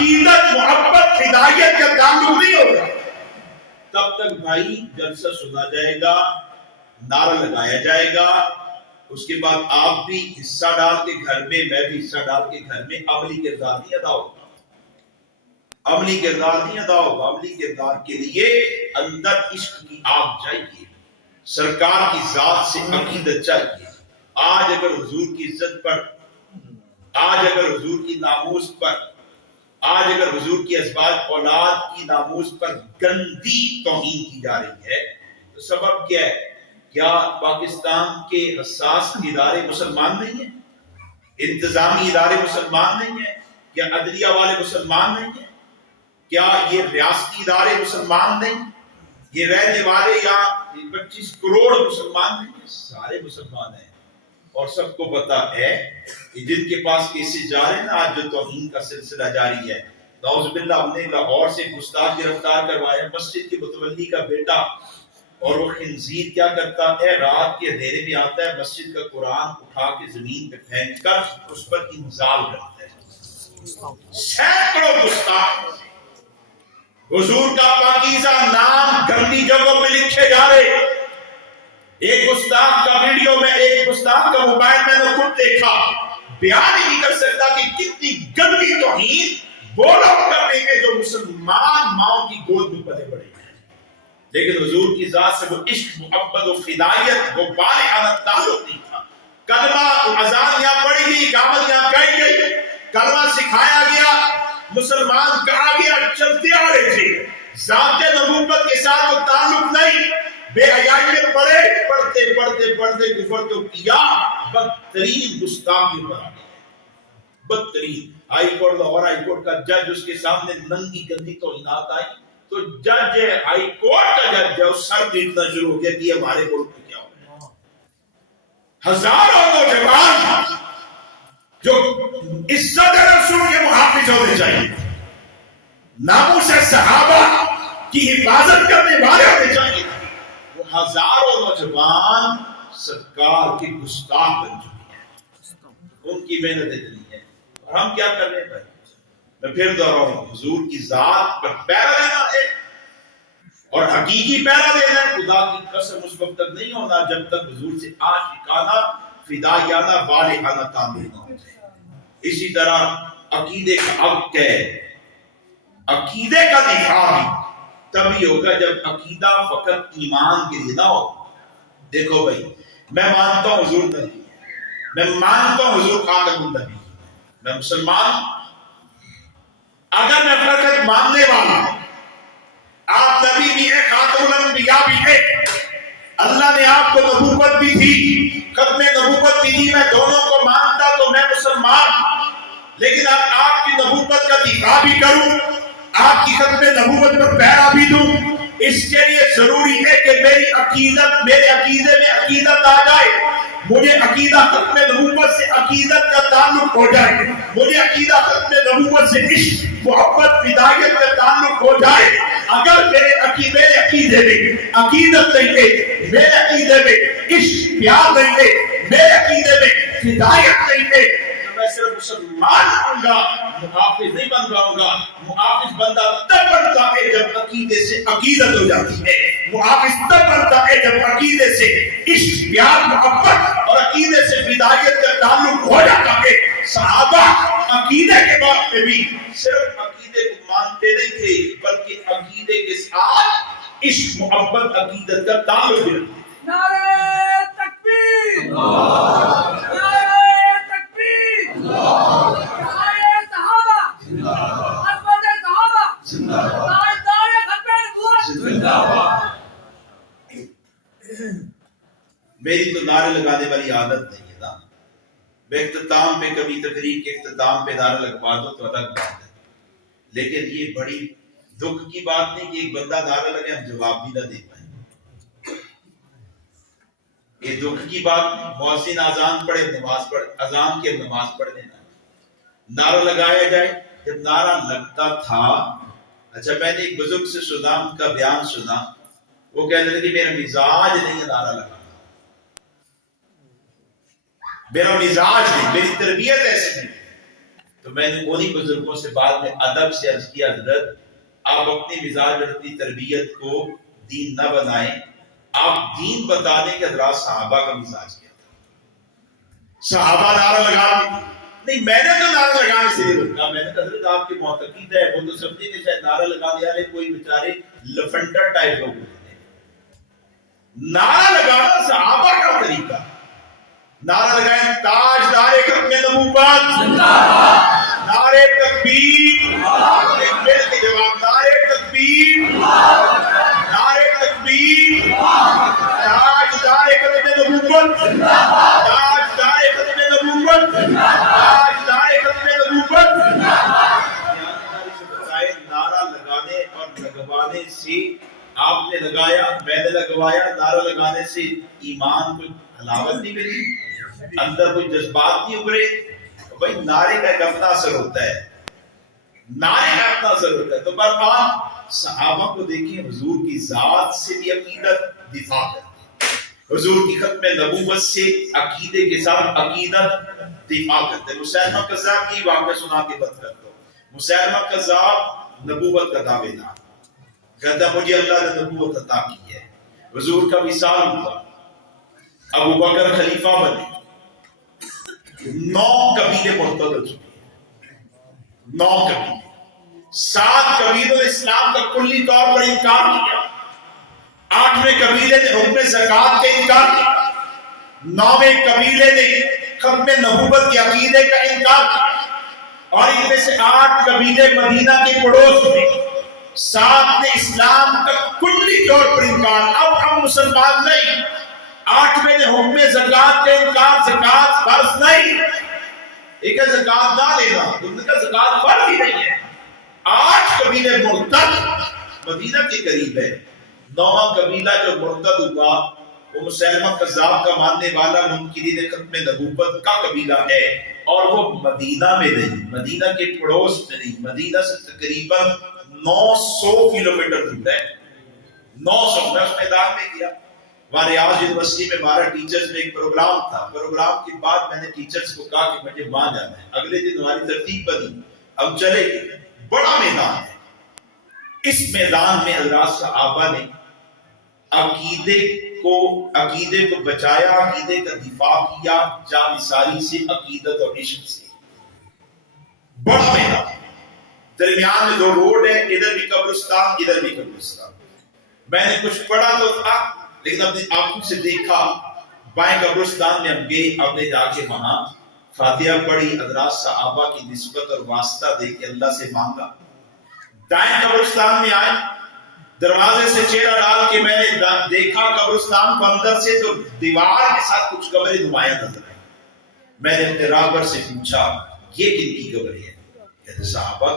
عقیدت محبت ہدایت کا تعلق نہیں ہوگا تب تک بھائی جلسہ سنا جائے گا، نعرہ لگایا جائے گا، اس کے بعد آپ بھی حصہ ڈال کے گھر میں، میں بھی حصہ ڈال کے گھر میں عملی کردار نہیں ادا ہوگا، عملی کردار نہیں ادا ہوگا۔ عملی کردار کے لیے اندر عشق کی آگ چاہیے، سرکار کی ذات سے عقیدت چاہیے۔ آج اگر حضور کی عزت پر، آج اگر حضور کی ناموس پر، آج اگر حضور کی ازواج اولاد کی ناموس پر گندی توہین کی جا رہی ہے تو سبب کیا ہے؟ کیا پاکستان کے حساس ادارے مسلمان نہیں ہیں؟ انتظامی ادارے مسلمان نہیں ہیں؟ کیا عدلیہ والے مسلمان نہیں ہیں؟ کیا یہ ریاستی ادارے مسلمان نہیں؟ یہ رہنے والے یا 25 کروڑ مسلمان نہیں ہیں؟ سارے مسلمان ہیں، اور سب کو پتا ہے کہ جن کے پاس کیسز جا رہے ہیں نا آج جو توہین کا سلسلہ جاری ہے، نعوذ باللہ ہم نے لاہور سے گستاخ گرفتار کروایا، مسجد کے متولی کا بیٹا، اور وہ خنزیر کیا کرتا ہے، رات کے اندھیرے میں آتا ہے، مسجد کا قرآن اٹھا کے زمین پہ پھینک کر اس پر انزال کرتا ہے۔ سینکڑوں گستاخ حضور کا پاکیزہ نام گندی جگہوں پہ لکھے جا رہے۔ ایک گستاخ کا ویڈیو میں، ایک گستاخ کا موبائل میں نے خود دیکھا، بیان ہی نہیں کر سکتا کہ کتنی گندی توہین وہ لوگ کر رہے ہیں جو مسلمان ماؤں کی گود میں پلے بڑے ہیں، لیکن حضور کی ذات سے وہ عشق، محبت و فدائیت، وہ بالغانہ تعلق نہیں تھا۔ کلمہ اذان یہاں پڑھی گئی، اقامت یہاں کہی گئی، کلمہ سکھایا گیا، مسلمان کہا گیا، چلتے آ رہے تھے، ذات نبوت کے ساتھ وہ تعلق نہیں، بے حیائی میں پڑے، پڑھتے پڑھتے پڑھتے کفر تو کیا، بدترین گستاخی پر آ گیا، بدترین۔ High court, Lahore high court کا جج، اس کے سامنے ننگی گندی توہینات آئی تو جج ہائی کورٹ کا جج جو سر پیٹنا شروع ہو گیا کہ ہمارے ملک میں کیا ہو رہا ہے۔ ہزاروں نوجوان جو عزت رسول کے محافظ ہونے چاہیے، ناموس صحابہ کی حفاظت کرنے والے ہونے چاہیے، وہ ہزاروں نوجوان سرکار کے گستاخ بن چکے ہیں، ان کی محنت اتنی ہے، اور ہم کیا کر رہے ہیں بھائی؟ میں پھر دوہراؤں، حضور کی ذات پر پیرا دینا ہے اور حقیقی پیرا دینا ہے، خدا کی قسم اس وقت تک نہیں ہونا جب تک حضور سے عاشقانہ، فدائیانہ، بالغانہ تعامل نہ ہو۔ اسی طرح عقیدے کا حق ہے، عقیدے کا دفاع بھی تبھی ہوگا جب عقیدہ فقط ایمان کے لیے نہ ہو۔ دیکھو بھائی، میں مانتا ہوں حضور نبی، میں مانتا ہوں حضور خاتم النبی، میں مسلمان ہوں، اگر میں فقط ماننے والا ہوں، آپ نبی بھی ہے، خاتم الانبیاء بھی ہے، اللہ نے آپ کو نبوت بھی دی، ختم نبوت بھی دی، میں دونوں کو مانتا تو میں مسلمان، لیکن اب آپ کی نبوت کا دفاع بھی کروں، آپ کی ختم نبوت پر پیرا بھی دوں، اس کے لیے ضروری ہے کہ میری عقیدت، میرے عقیدے میں عقیدت آ جائے، مجھے عقیدہ ختم نبوت سے عقیدت کا تعلق ہو جائے، مجھے عقیدہ ختم نبوت سے عشق، محبت، فدائیت کا تعلق ہو جائے۔ اگر میرے عقیدے میں عقیدت نہیں ہے، میرے عقیدے میں عشق پیار نہیں ہے، میرے عقیدے میں فدائیت نہیں ہے، میں صرف مسلمان ہوں گا، محافظ نہیں بن جاؤں گا۔ محافظ بندہ تب بنتا ہے جب عقیدے سے عقیدت ہو جاتی ہے، محافظ تب بنتا ہے جب عقیدے سے عشق، پیار، محبت اور عقیدے سے فدائیت کا تعلق ہو جاتا ہے۔ صحابہ عقیدے کے بات میں بھی صرف عقیدے کو مانتے نہیں تھے، بلکہ عقیدے کے ساتھ عشق، محبت، عقیدت کا تعلق بھی رکھتے تھے۔ نعرہ تکبیر، نعرہ میری تو نعرے لگانے والی عادت نہیں ہے نا، میں اختتام پہ کبھی تقریر کے اختتام پہ نعرہ لگوا دو تو الگ بات ہے، لیکن یہ بڑی دکھ کی بات نہیں کہ ایک بندہ نعرہ لگے ہم جواب بھی نہ دے پائیں، یہ دکھ کی بات نہیں۔ مؤذن اذان پڑھے، نماز پڑھ، اذان کے نماز پڑھ لینا، نعرہ لگایا جائے۔ جب نعرہ لگتا تھا، اچھا میں نے ایک بزرگ سے سنا، ان کا بیان سنا، وہ کہتے تھے کہ میرا مزاج نہیں ہے نعرہ لگانا، میرا مزاج نہیں، میری تربیت ایسی نہیں، تو میں نے انہی بزرگوں سے بعد میں ادب سے عرض کیا حضرت آپ اپنی مزاج اور اپنی تربیت کو دین نہ بنائیں، آپ دین بتا دیں کہ حضرات صحابہ کا مزاج کیا تھا۔ صحابہ نعرہ لگا نہیں، میں نے تو نعرہ لگانے سے نہیں روکا، میں نے کہا حضرت آپ کے معتقد ہے، وہ تو سمجھے کہ شاید نعرہ لگانے والے کوئی بیچارے لفنڈر ٹائپ لوگ ہوتے ہیں۔ نعرہ لگانا صحابہ کا طریقہ، نعرہ لگائیں تاجدار ختم نبوت، نعرہ تکبیر، مل کے جواب نعرہ تکبیر، نعرہ تکبیر، تاجدار ختم نبوت، تاجدار ختم نبوت، تاجدار ختم نبوت۔ نعرہ لگانے اور لگوانے سے آپ نے لگایا، میں نے لگوایا، نعرہ لگانے سے ایمان کو حلاوت نہیں ملی، اندر کوئی جذبات نہیں ابھرے۔ بھائی نعرے کا ایک اپنا اثر ہوتا ہے، نعرے کا اپنا اثر ہوتا ہے۔ تو برحال صحابہ کو دیکھیں، حضور کی ذات سے بھی عقیدت دفاع کرتے، حضور کی ختم نبوت سے عقیدے کے ساتھ عقیدت دفاع کرتے۔ مسیلمہ کذاب کی واقعہ سنا کے بات کرتا ہوں۔ مسیلمہ کذاب نبوت کا دعوے دار کہتا مجھے اللہ نے نبوت عطا کی ہے، حضور کا وصال ہوا، ابو بکر خلیفہ بنے، 9 قبیلے مرتد ہو چکے، 9 قبیلے، 7 قبیلوں نے اسلام کا کلی طور پر انکار کیا، 8ویں قبیلے نے حکم زکات کا انکار کیا، 9ویں قبیلے نے ختم نبوت کے عقیدے کا انکار کیا، اور ان میں سے 8 قبیلے مدینہ کے پڑوس میں، 7 نے اسلام کا کلی طور پر انکار۔ اب ہم مسلمان نہیں، 8ویں نے حکم زکات کا انکار، زکات فرض نہیں، ایک ہے زکات نہ لینا، دوسرے کا زکات فرض ہی نہیں ہے۔ 8 قبیلے مرتد مدینہ کے قریب ہے، 9واں قبیلہ جو مرتد ہوا وہ مسیلمہ کذاب کا ماننے والا منکرین ختم نبوت کا قبیلہ ہے، اور وہ مدینہ میں نہیں، مدینہ کے پڑوس میں نہیں، مدینہ سے تقریباً 900 کلومیٹر دور ہے۔ 900 میں اس میدان میں گیا، وہاں ریاض یونیورسٹی میں ہمارا ٹیچرز میں ایک پروگرام تھا، پروگرام کے بعد میں نے ٹیچرز کو کہا کہ مجھے وہاں جانا ہے۔ اگلے دن ہماری ترتیب بنی، ہم چلے گئے، بڑا میدان ہے، اس میدان میں حضرات صحابہ نے عقیدے کو بچایا، عقیدے کا دفاع کیا، جانثاری سے، عقیدت اور عشق سے۔ بڑا میدان، درمیان میں 2 روڈ ہے، ادھر بھی قبرستان، ادھر بھی قبرستان۔ میں نے کچھ پڑھا تو تھا لیکن اپنی آنکھوں سے دیکھا۔ بائیں قبرستان میں ہم گئے، ہم نے جا کے وہاں فاتحہ پڑھی، حضرات صحابہ کی نسبت اور واسطہ دے کے اللہ سے مانگا۔ دائیں قبرستان میں آئے، دروازے سے چہرہ ڈال کے میں نے دیکھا قبرستان کو اندر سے، تو دیوار کے ساتھ کچھ قبریں نمایاں نظر آئیں۔ میں نے اپنے راہبر سے پوچھا یہ کن کی قبریں ہیں؟ کہتے صحابہ۔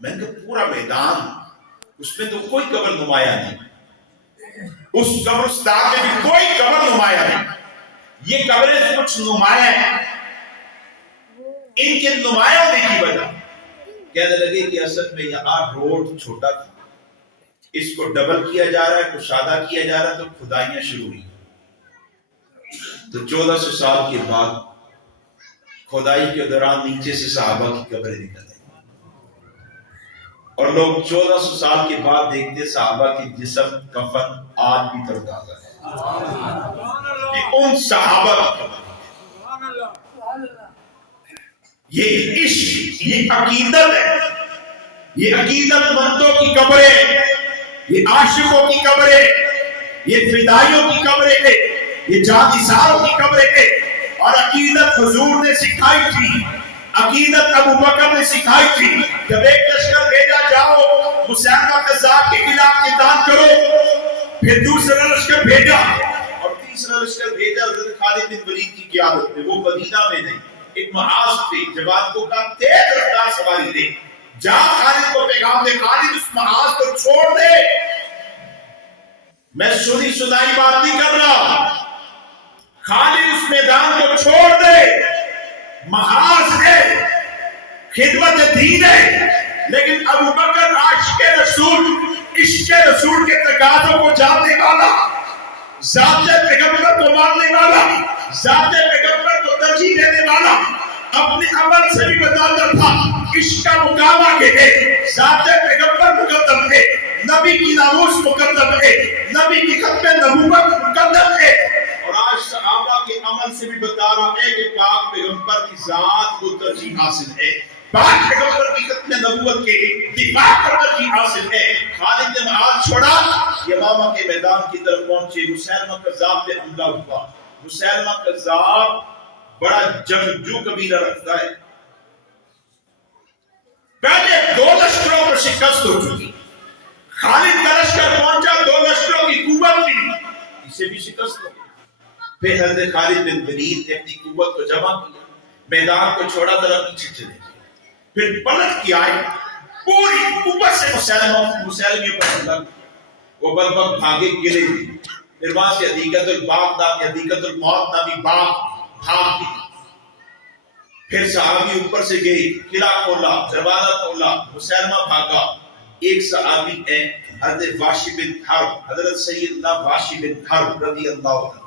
میں نے کہا پورا میدان، اس میں تو کوئی قبر نمایاں نہیں، اس قبرستان میں بھی کوئی قبر نمایاں نہیں، یہ قبریں کچھ نمایاں ہیں۔ ان کے نمایاں ہونے کی وجہ کہنے لگے کہ اصل میں یہاں روڈ چھوٹا تھا، اس کو ڈبل کیا جا رہا ہے، کشادہ کیا جا رہا ہے، تو کھدائیاں شروع ہوئی۔ تو 1400 سال کے بعد کھدائی کے دوران نیچے سے صحابہ کی قبریں نکل آئی، اور لوگ 1400 سال کے بعد دیکھتے صحابہ کے جسم کفن آج بھی ترتازہ ہے۔ یہ ان صحابہ کی قبر، یہ عشق، یہ عقیدت ہے، یہ عقیدت مندوں کی قبریں، یہ عاشقوں کی قبریں، یہ فدائیوں کی قبریں، یہ جانثاروں کی قبریں۔ اور عقیدت حضور نے سکھائی تھی، عقیدت ابو بکر نے سکھائی تھی۔ جب ایک لشکر بھیجا جاؤ مسیلمہ کذاب کے خلاف قتال کرو، پھر دوسرا لشکر بھیجا، اور تیسرا لشکر بھیجا حضرت خالد بن ولید کی قیادت میں، وہ مدینہ میں نہیں، ایک محاذ پہ جوان کو کہا تیز رفتار سواری دے، جا خالد کو پیغام دے، خالد اس محاذ کو چھوڑ دے۔ میں سنی سنائی بات نہیں کر رہا، خالد اس میدان کو چھوڑ دے، محاذ ہے، خدمت دین ہے، لیکن ابو بکر عاشق رسول، عشق رسول کے تقاضوں کو جاننے والا، ذات پیغمبر کو ماننے والا، ذات پیغمبر کو ترجیح دینے والا، اپنے عمل سے بھی بتاتا تھا عشق کا مقامہ کے ہے، ذات پیغمبر مقدم ہے، نبی کی ناموس مقدم ہے، نبی کی ختم نبوت مقدم ہے۔ اور آج صحابہ کے عمل سے بھی بتا رہا ہے کہ پاک پیغمبر کی ذات کو ترجیح حاصل ہے، پاک پیغمبر کی ختم نبوت کے دفاع پر ترجیح حاصل ہے۔ خالد نے معاذ چھوڑا، یمامہ کے میدان کی طرف پہنچے، مسیلمہ کذاب پہ حملہ ہوا۔ مسیلمہ کذاب بڑا جنگجو قبیلہ رکھتا ہے، پہلے 2 لشکروں پر شکست ہو چکی، خالد کا لشکر پہنچا، 2 لشکروں کی قوت ملی، اسے بھی شکست ہو گئی۔ پھر حضرت خالد بن ولید نے اپنی قوت کو جمع کیا، میدان کو چھوڑا، ذرا پیچھے چلے گئے، پھر پلٹ کے آئے، پوری قوت سے مسیلمے پر حملہ کیا۔ وہ بلبک بھاگے قلعے میں، پھر وہاں سے حدیقۃ الباغ نامی، حدیقۃ الموت نامی باغ بھاگ گئے۔ پھر صحابی اوپر سے گئے، قلعہ کھولا، دروازہ کھولا، مسیلمہ بھاگا۔ ایک صحابی ہے حضرت واشی بن حرب، حضرت سیدنا واشی بن حرب رضی اللہ عنہ،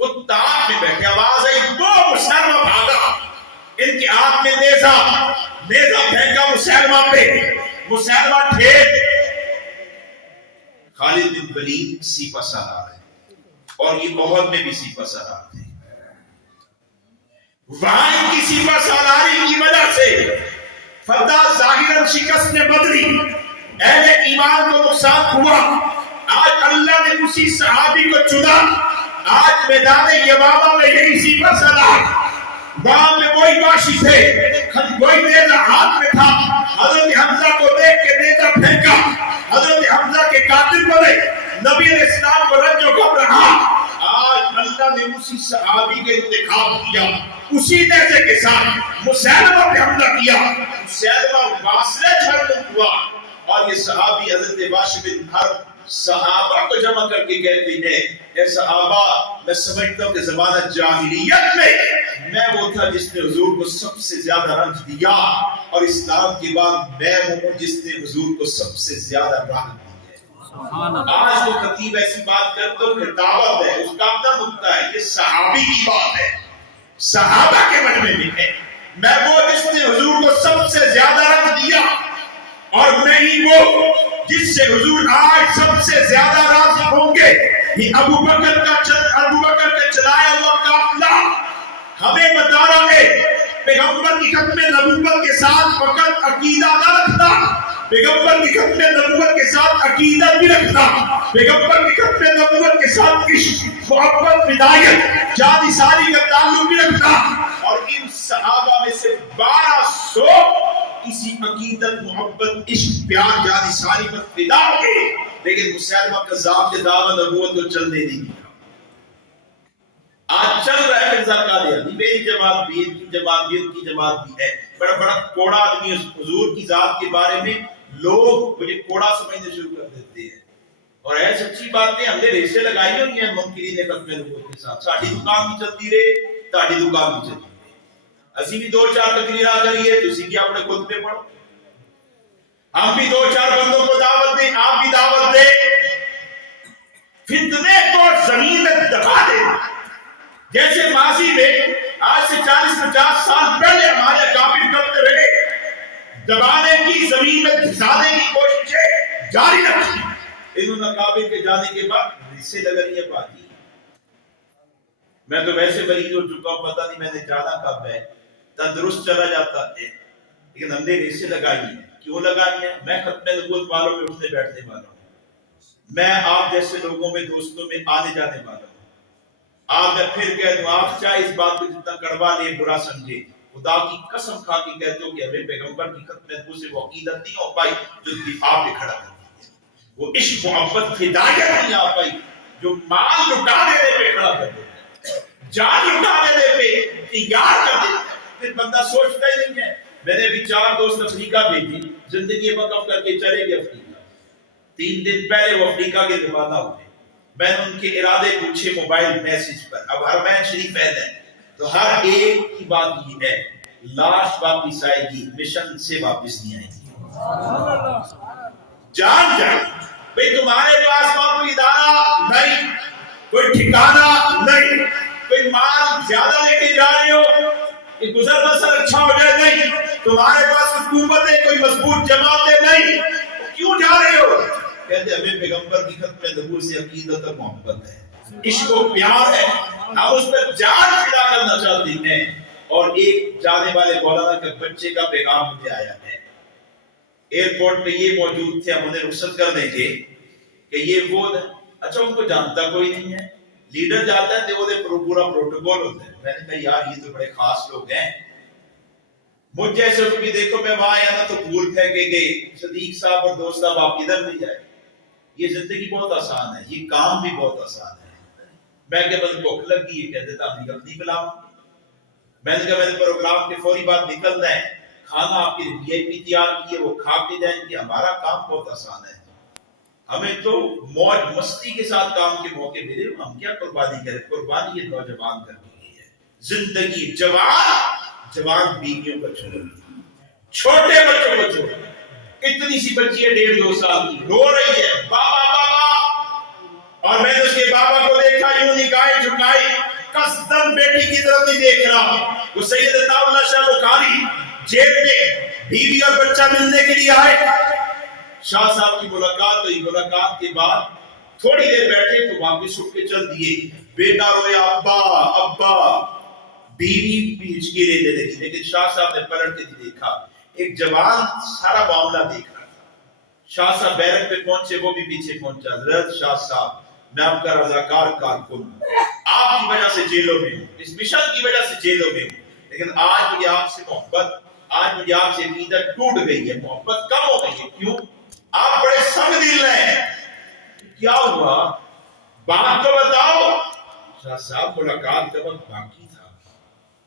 وہ تاج میں بیٹھے، آواز آئی وہ مسیلمہ بھاگا، ان کے ہاتھ میں نیزہ پھینکا مسیلمہ پہ، مسیلمہ ٹھیک۔ خالد بن ولید سپہ سالار ہے، اور یہ احد میں بھی سپہ سالار تھے۔ وہاں ان کی سپہ سالاری کی وجہ سے فتح ظاہراً شکست میں بدلی، اہل ایمان کو نقصان ہوا۔ آج اللہ نے اسی صحابی کو چنا، آج میدان یمامہ میں یہی سپہ سالار، وہاں میں وہی باشی تھے، وہی نیزہ ہاتھ میں تھا، حضرت حمزہ کو دیکھ کے نیزہ پھینکا، حضرت حمزہ کے قاتل بنے، نبی علیہ السلام کو رنج و غم رہا۔ آج اللہ نے اسی صحابی کا انتخاب کیا، اسی نیزے کے ساتھ مسیلمہ پہ حملہ کیا، مسیلمہ واصلہ جھڑ ہوا، اور یہ صحابی حضرت واش بن حرب صحابہ کو جمع کر کے کہتے ہیں، اے صحابہ، میں سمجھتا ہوں کہ زمانہ جاہلیت میں وہ تھا جس نے حضور کو سب سے زیادہ رنج دیا، اور اسلام کے بعد میں ہوں جس نے حضور کو سب سے زیادہ راحت دی ہے۔ آج وہ خطیب ایسی بات کرتا ہوں کہ دعوت ہے، اس کا اپنا نقطہ ہے، یہ صحابی کی بات ہے، صحابہ کے مجمع میں ہے، میں وہ جس نے حضور کو سب سے زیادہ رنج دیا، اور میں ہی وہ جس سے حضور آج سب سے زیادہ راضی ہوں گے۔ یہ ابو بکر کا چلایا ہوا قافلہ ہمیں بتا رہا ہے پیغمبر کی ختم نبوت کے ساتھ فقط عقیدہ نہ رکھنا، پیغمبر کی ختم نبوت کے ساتھ عقیدہ بھی رکھنا، پیغمبر کی ختم نبوت کے ساتھ عشق، محبت، ہدایت، جان ساری کا تعلق بھی رکھنا۔ اور ان صحابہ میں سے 1200 کسی عقیدت، محبت، عشق، پیار، جان ساری پر فدا ہو گئے، لیکن مسیلمہ کذاب کے دعوی نبوت کو چلنے نہیں دیا۔ آج چل رہا ہے مرزا قادیانی، میری جماعت بھی، ان کی جماعت بھی، ان کی جماعت بھی ہے، بڑا بڑا کوڑا آدمی حضور کی ذات کے بارے میں لوگ مجھے کوڑا سمجھنے شروع کر دیتے ہیں، اور ہے سچی بات ہے، ہم نے ریسیں لگائی ہوئی ہیں منکرین ختم نبوت کے ساتھ، ساڈی دکان بھی چلتی رہے، تاڈی دکان بھی چلتی رہے، اسی بھی 2-4 تقریراں کریے، تسی کی اپنے خود پہ پڑھو، ہم بھی 2-4 بندوں کو دعوت دیں، آپ بھی دعوت دیں، فتنے کو زمین میں دبا دیں، جیسے ماضی میں آج سے 40-50 سال پہلے ہمارے کافر کرتے رہے، دبانے کی، زمین میں دھسانے کی کوششیں جاری رکھی، انہوں نے کافر کے جانے کے بعد رسے لگنی ہے باقی۔ میں تو ویسے مریض ہو چکا ہوں، پتہ نہیں میں نے جانا کب ہے، تندرست چلا جاتا ہے، لیکن ہم نے ریسیں لگائی ہیں۔ کیوں لگائی ہیں؟ میں ختم نبوت والوں میں اٹھنے بیٹھنے والا ہوں، میں آپ جیسے لوگوں میں، دوستوں میں آنے جانے والا ہوں۔ آپ میں پھر کہہ دوں، آپ چاہے اس بات کو جتنا کڑوا لیں، برا سمجھے، خدا کی قسم کھا کے کہتے ہو کہ ہمیں پیغمبر کی ختم نبوت سے وہ عقیدت نہیں ہو پائی جو دفاع پہ کھڑا کرتی ہے، وہ عشق، محبت، ہدایت نہیں آ پائی جو مال لٹا دینے پہ کھڑا کرتے ہیں، جان لٹا دینے پہ تیار کر دیتے ہیں۔ پھر بندہ سوچتا ہی نہیں ہے۔ میں نے بھی 4 دوست افریقہ بھیجی، زندگی وقف کر کے چلے گئے افریقہ، 3 دن پہلے وہ افریقہ کے روانہ ہوئے، میں نے ان کے ارادے پوچھے موبائل میسج پر۔ اب حرمین شریف ہے تو ہر ایک کی بات یہ ہے، لاش واپس آئے گی، مشن سے واپس نہیں آئے گی۔ جان جائے بھئی، تمہارے پاس وہاں کوئی ادارہ نہیں، کوئی ٹھکانہ نہیں، کوئی مال زیادہ لے کے جا رہے ہو، یہ گزر بسر تمہارے پاس حکومتیں کوئی مضبوط جماعتیں نہیں، کیوں جا رہے ہو؟ کہتے ہمیں پیغمبر کی ختم نبوت سے عقیدت اور محبت ہے، عشق و پیار ہے، ہم اس پر جان فدا کرنا چاہتے ہیں۔ اور ایک جانے والے مولانا کے بچے کا پیغام مجھے آیا ہے، ایئرپورٹ پہ یہ موجود تھے، ہم انہیں رخصت کر دیں گے کہ یہ وہ، اچھا ان کو جانتا کوئی نہیں ہے، لیڈر جاتا ہے تو وہ پورا پروٹوکول ہوتا ہے۔ میں نے کہا یار یہ تو بڑے خاص لوگ ہیں، مجھ جیسے کو بھی دیکھو، میں وہاں آیا نا تو پھول پھینکے گئے، صدیق صاحب اور دوست صاحب آپ کدھر نہیں جائے۔ یہ زندگی بہت آسان ہے، یہ کام بھی بہت آسان ہے۔ میں کہ بس بھوک لگی ہے، کہتے تھا نکل نہیں پلاؤ، میں نے کہا میں نے پروگرام کے فوری بعد نکلنا ہے، کھانا آپ کی وی آئی پی تیار کیے وہ کھا کے جائیں گے۔ ہمارا کام بہت آسان ہے، ہمیں تو موج مستی کے ساتھ کام کے موقع ملے، ہم کیا قربانی کریں؟ قربانی یہ نوجوان کر کے گئی ہے زندگی۔ جوان بیویوں کو چھوڑو، چھوٹے بچوں کو چھوڑو۔ اتنی سی بچی ہے 1.5-2 سال کی، رو رہی ہے بابا بابا، اور میں نے اس کے بابا کو دیکھا یوں نگاہیں جھکائی، قصدن بیٹی کی طرف نہیں دیکھ رہا۔ وہ سید عطا اللہ شاہ بخاری جیل میں بیوی اور بچہ ملنے کے لیے آئے، شاہ صاحب کی ملاقات ہوئی، ملاقات کے بعد تھوڑی دیر بیٹھے تو واپس اٹھ کے چل دیے۔ بیٹا رویا ابا ابا، بیوی بھی ہچکی لینے لگی، لیکن شاہ صاحب نے پلٹ کے نہیں دیکھا۔ ایک جوان سارا معاملہ دیکھ رہا تھا۔ شاہ صاحب بیرک پہ پہنچے، وہ بھی پیچھے پہنچا۔ حضرت شاہ صاحب میں آپ کا رضاکار کارکن ہوں، آپ کی وجہ سے جیلوں میں ہوں، اس مشن کی وجہ سے جیلوں میں ہوں، لیکن آج مجھے آپ سے محبت، آج مجھے آپ سے عقیدت ٹوٹ گئی ہے، محبت کم ہو گئی ہے۔ کیوں؟ آپ بڑے سنگ دل ہیں۔ کیا ہوا؟ بات تو بتاؤ۔ شاہ صاحب ملاقات کا وقت باقی تھا،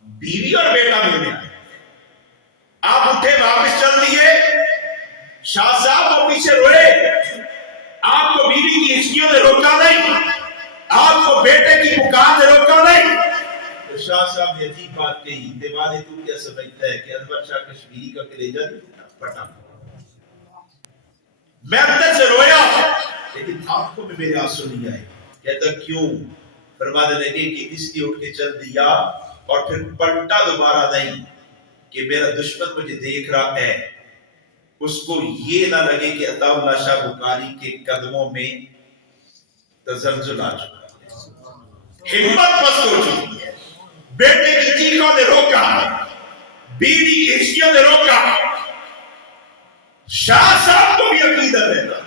بیوی اور بیٹا ملنے آئے، آپ اٹھے واپس چل دیے۔ شاہ صاحب وہ پیچھے روئے، آپ کو بیوی کی ہچکیوں نے روکا نہیں، آپ کو بیٹے کی پکار نے روکا نہیں۔ تو شاہ صاحب نے عجیب بات کہی، دیوانے تو کیا سمجھتا ہے کہ انور شاہ کشمیری کا کلیجہ نہیں پھٹا؟ میں اندر سے رویا لیکن آنکھوں میں میرے آنسو نہیں آئے۔ کہتا کیوں؟ فرمانے لگے کہ اس لیے اٹھ کے چل دیا اور پھر پلٹا دوبارہ نہیں کہ میرا دشمن مجھے دیکھ رہا ہے، اس کو یہ نہ لگے کہ عطا اللہ شاہ بخاری کے قدموں میں تزلزل آ چکا ہے، ہمت پست ہو چکی ہے۔ بیٹے کی چیخوں نے روکا، بیوی کی ہچکیوں نے روکا۔ شاہ صاحب کو بھی عقیدت ہے،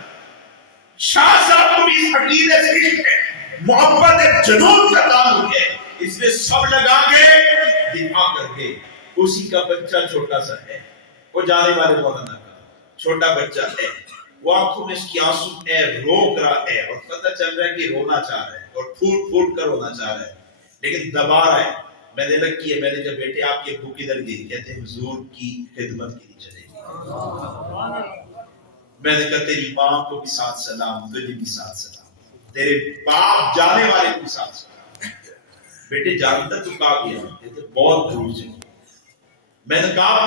شاہ صاحب کو بھی اس عقیدے سے عشق ہے، محبت ہے، جنون کا تعلق ہے، اس میں سب لگا کے دفاع کر کے۔ اسی کا بچہ چھوٹا سا ہے، وہ جانے والے مولانا کا چھوٹا بچہ ہے، وہ آنکھوں میں اس کی آنسو ہے، روک رہا ہے، اور پتہ چل رہا ہے کہ رونا چاہ رہا ہے اور پھوٹ پھوٹ کر رونا چاہ رہا ہے، لیکن دبا رہا ہے۔ میں نے لگ کیا، میں نے کہا بیٹے آپ کے ابو کدھر گئی؟ کہتے ہیں حضور کی خدمت کے لیے چلے گی۔ میں نے کہا تیری ماں کو بھی ساتھ سلام، تجھے بھی ساتھ سلام، تیرے باپ جانے والے کو بھی ساتھ سلام۔ بیٹے جانتا تو کہا گیا؟ کہتے بہت دور سے۔ میں نے کہا،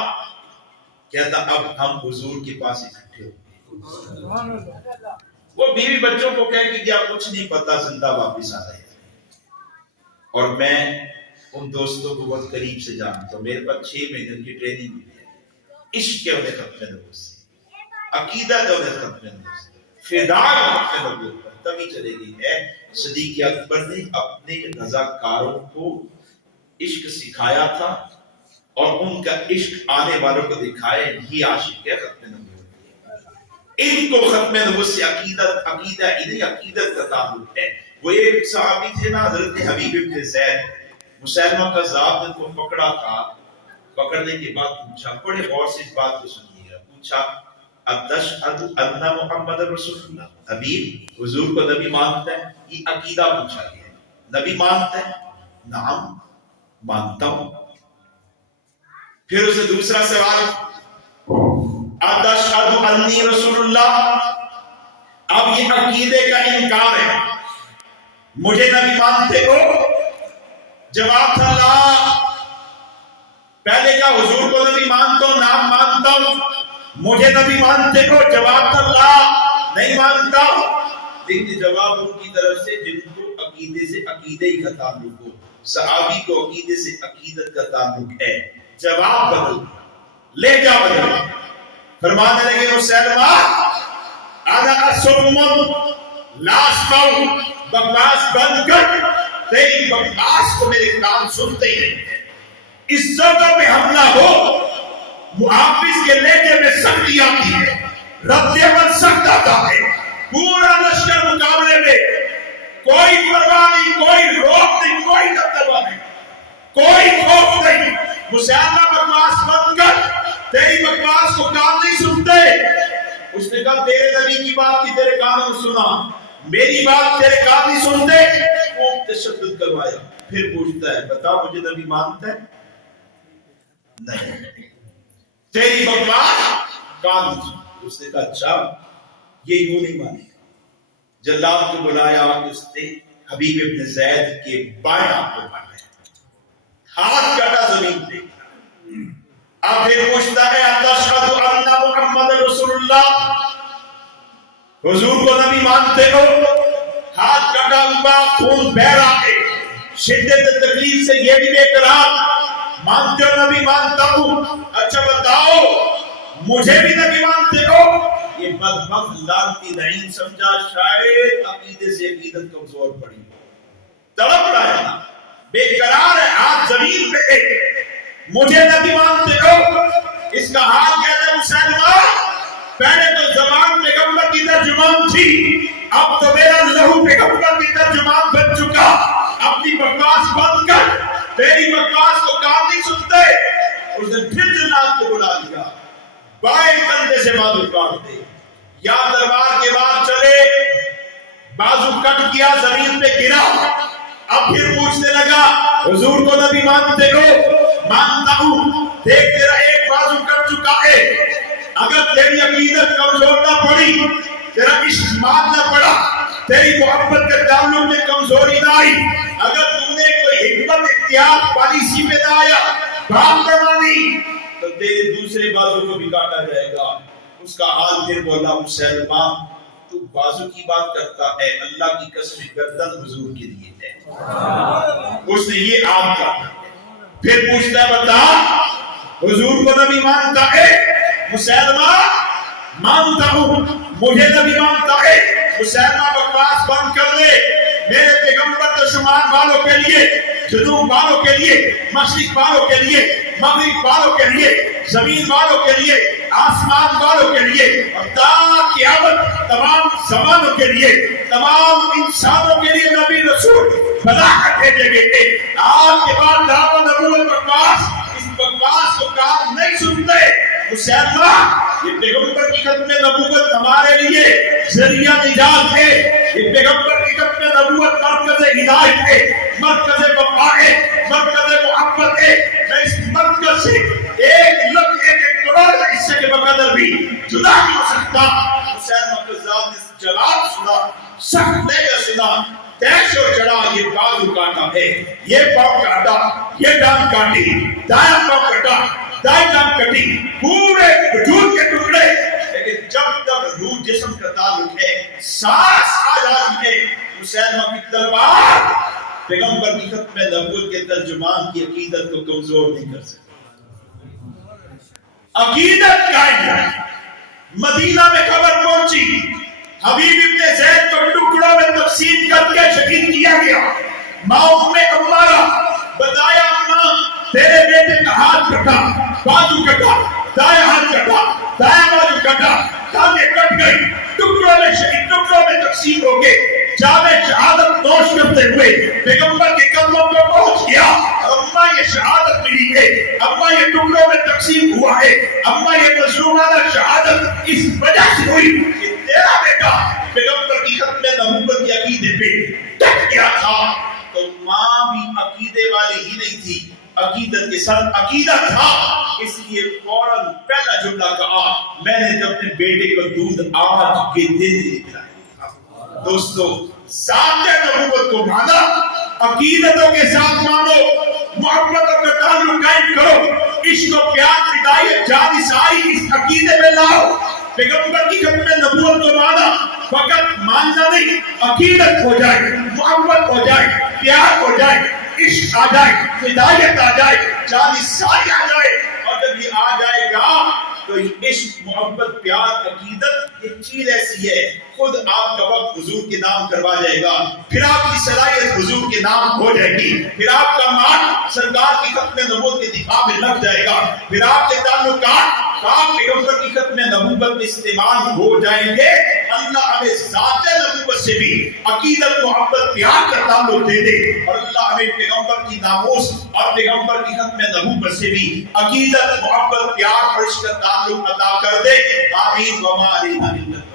کہتا اب ہم حضور کے پاس اکٹھے ہوں گے۔ وہ بیوی بچوں کو کہہ کہ کیا کچھ نہیں پتا، زندہ واپس آ رہے ہیں۔ اور میں ان دوستوں کو بہت قریب سے جانتا ہوں، میرے پاس 6 مہینے کی ٹریننگ ہوئی ہے۔ عشق کے انہیں ختم نبوت سے، عقیدت انہیں ختم نبوت سے، فداء ختم نبوت پر تبھی چلے گئی ہے۔ صدیق اکبر نے اپنے رضاکاروں کو عشق سکھایا تھا اور ان کا عشق آنے والوں کو دکھایا، یہ عاشق ہے ختم نبوت۔ ان کو ختم نبوت سے عقیدت، عقیدہ انہیں عقیدت کا تعلق ہے۔ وہ ایک صحابی تھے نا حضرت حبیب بن زید، مسلمہ کذاب نے ان کو پکڑا تھا، پکڑنے کے بعد پوچھا، بڑے غور سے اس بات کو سنیے گا، پوچھا اتشہد ان محمد رسول اللہ، حبیب حضور کو نبی مانتا ہے؟ یہ عقیدہ پوچھا گیا ہے، نبی مانتا ہے؟ نعم مانتا ہوں۔ پھر اسے دوسرا سوال، اتشہد انی رسول اللہ، اب یہ عقیدے کا انکار ہے، مجھے نبی مانتے ہو؟ جواب تھا لا، پہلے کا حضور کو نبی مانتا ہوں، نام مانتا ہوں، مجھے نبی مانتے ہو؟ جواب تھا لا، نہیں مانتا۔ لیکن جواب ان کی طرف سے جن کو عقیدے سے عقیدے ہی کا تعلق ہو، صحابی کو عقیدے سے عقیدت کا تعلق ہے، جواب بدل گیا۔ لے جا بدل. فرمانے لگے مسلمہ انا اسمم لاس پاؤ بکواس بند کر. تیری بکواس کو میرے کان سنتے ہی نہیں ہیں. اس جگہ پہ حملہ ہو محافظ کے لہجے میں سختی آتی ہے, رد عمل سخت آتا ہے. پورا لشکر مقابلے میں کوئی پرواہ نہیں, کوئی روک نہیں, کوئی دبدبہ نہیں, کوئی خوف نہیں. مسلمہ بکواس بند کر, تیری بکواس کو کان نہیں سنتے. اس نے کہا تیرے نبی کی بات کی تیرے کانوں نے سنا, میری بات تیرے کان نہیں سنتے. وہ تشدد کروایا. پھر پوچھتا ہے بتا مجھے نبی مانتا ہے؟ نہیں. تیری بکواس کان نہیں سنتے. اس نے کہا اچھا یہ یوں نہیں مانے. جلاد کو بلایا اور اس نے حبیب ابن زید کے بائیں ہاتھ کو مارا, ہاتھ کٹا زمین پہ. اب پھر پوچھتا ہے اتشہد ان محمد رسول اللہ, حضور کو نبی مانتے ہو؟ ہاتھ کٹا ہوا, خون بہ رہا ہے, شدت تکلیف سے یہ بھی بے قرار. مانتے ہو؟ نبی مانتا ہوں. اچھا بتاؤ مجھے بھی نبی مانتے ہو؟ یہ بدبخت لعنتی نہیں سمجھا شاید عقیدے سے عقیدت کمزور پڑی, تڑپ رہا ہے, بے قرار ہے, ہاتھ زمین پہ ہے. مجھے نبی مانتے ہو؟ اس کا حال کہتا ہے مسلمہ پہلے تو زبان پیغمبر کی ترجمان تھی, اب تو میرا لہو پیغمبر کی ترجمان بن چکا. اپنی بکواس بند کر, تیری بکواس کو کان نہیں سنتے. اس نے پھر جنات کو بلا لیا, بائیں کندھے سے بازو کاٹ دے, یا دربار کے باہر چلے, بازو کٹ کیا, زمین پہ گرا. اب پھر پوچھنے لگا حضور کو نبی مانتے ہو؟ مانتا ہوں. دیکھ تیرا ایک بازو کٹ چکا ہے, اگر تیری عقیدت کمزور نہ پڑی, تیرا عشق مات نہ پڑا, تیری محبت کے تعلق میں کمزوری نہ آئی, اگر تم نے کوئی حکمت اختیار پالیسی میں نہ آیا, بات نہ مانی, تو تیرے دوسرے بازو کو بھی کاٹا جائے گا. اس کا حال پھر بولا مسلمہ تو بازو کی بات کرتا ہے, اللہ کی قسم گردن حضور کے لیے ہے. اس نے یہ آپ کا. پھر پوچھتا ہے بتا حضور کو نبی مانتا ہے؟ مسلمہ مانتا ہوں. مجھے نبی مانتا ہے؟ مسلمہ بکواس بند کر لے. میرے پیغمبر تو شمال والوں کے لیے, جنوب والوں کے لیے, مشرق والوں کے لیے, مغرب والوں کے لیے, زمین والوں کے لیے, آسمان والوں کے لیے, اور تا قیامت تمام زمانوں کے لیے, تمام انسانوں کے لیے نبی رسول بنا کر بھیجے گئے. آپ کے بعد دعویٰ نبوت بکواس, اس بکواس کو کام نہیں سنتے. مسلمہ یہ پیغمبر کی ختم نبوت ہمارے لیے ذریعہ نجات ہے. یہ پیغمبر کی ختم نبوت مرکز ہدایت ہے, مرکز وفا ہے, مرکز محبت ہے. میں اس مرکز سے ایک لفظ ایک کروڑ حصے کے بقدر بھی جدا نہیں ہو سکتا. حسین مقداد نے جواب سنا, سخت لہجہ سنا, تیش اور چڑھا, یہ بازو کاٹا ہے, یہ پاؤں کاٹا, یہ ٹانگ کاٹی, دایاں پاؤں کاٹا, دائیں ٹانگ کٹی, پورے وجود کے ٹکڑے. لیکن جب تک روح جسم کا تعلق ہے, سانس آ جاتی ہے, مسلمہ کی تلوار پیغمبر کی ختم نبوت کے ترجمان کی عقیدت کو کمزور نہیں کر سکتی. عقیدت قائم ہے. مدینہ میں خبر پہنچی, حبیب ابن زید کو ٹکڑوں میں تقسیم کر کے شہید کیا گیا. ماں ام عمارہ بتایا اماں تیرے بیٹے کا ہاتھ کٹا, بازو کٹا, دائیں ہاتھ کٹا, دائیں بازو کٹا, ٹانگیں کٹ گئی, ٹکڑوں میں شہید, ٹکڑوں میں تقسیم ہو گئے. جامع شہادت نوش کرتے ہوئے پیغمبر کے قدموں پر پہنچ گیا. اماں یہ شہادت ملی ہے, اماں یہ ٹکڑوں میں تقسیم ہوا ہے, اماں یہ مظلومانہ شہادت اس وجہ سے ہوئی کہ تیرا بیٹا پیغمبر کی ختم نبوت کے عقیدے پہ ڈٹ گیا تھا. تو ماں بھی عقیدے والی ہی نہیں تھی, عقیدت کے ساتھ عقیدہ تھا. اس لیے فوراً پہلا جملہ کہا, میں نے اپنے بیٹے کو دودھ آج کے دن پلایا. دوستو ذات نبوت کو مانا, عقیدتوں کے ساتھ مانو, محبتوں کا تعلق قائم کرو, عشق و پیار, ہدایت, جان ساری اس عقیدے میں لاؤ. پیغمبر کی ختم نبوت کو مانا, فقط ماننا نہیں, عقیدت ہو جائے, محبت ہو جائے, پیار ہو جائے, عشق آ جائے, ہدایت آ جائے, جان ساری آ جائے, اور جب یہ آ جائے گا تو عشق محبت پیار عقیدت ایک چیز ایسی ہے خود آپ کا وقت حضور کے نام کروا جائے گا، پھر آپ کی صلاحیت حضور کے نام ہو جائے گی، پھر آپ کا مان سرکار کی ختم نبوت کے دفاع میں لگ جائے گا، پھر آپ کے تعلقات آپ پیغمبر کی ختم نبوت میں استعمال ہو جائیں گے۔ اللہ ہمیں ذات نبوت سے بھی عقیدت محبت پیار کا تعلق دے دے، اور اللہ ہمیں پیغمبر کی ناموس اور پیغمبر کی ختم نبوت سے بھی عقیدت محبت پیار اور عشق کا تعلق عطا کر دے۔ آمین۔ وما علینا الا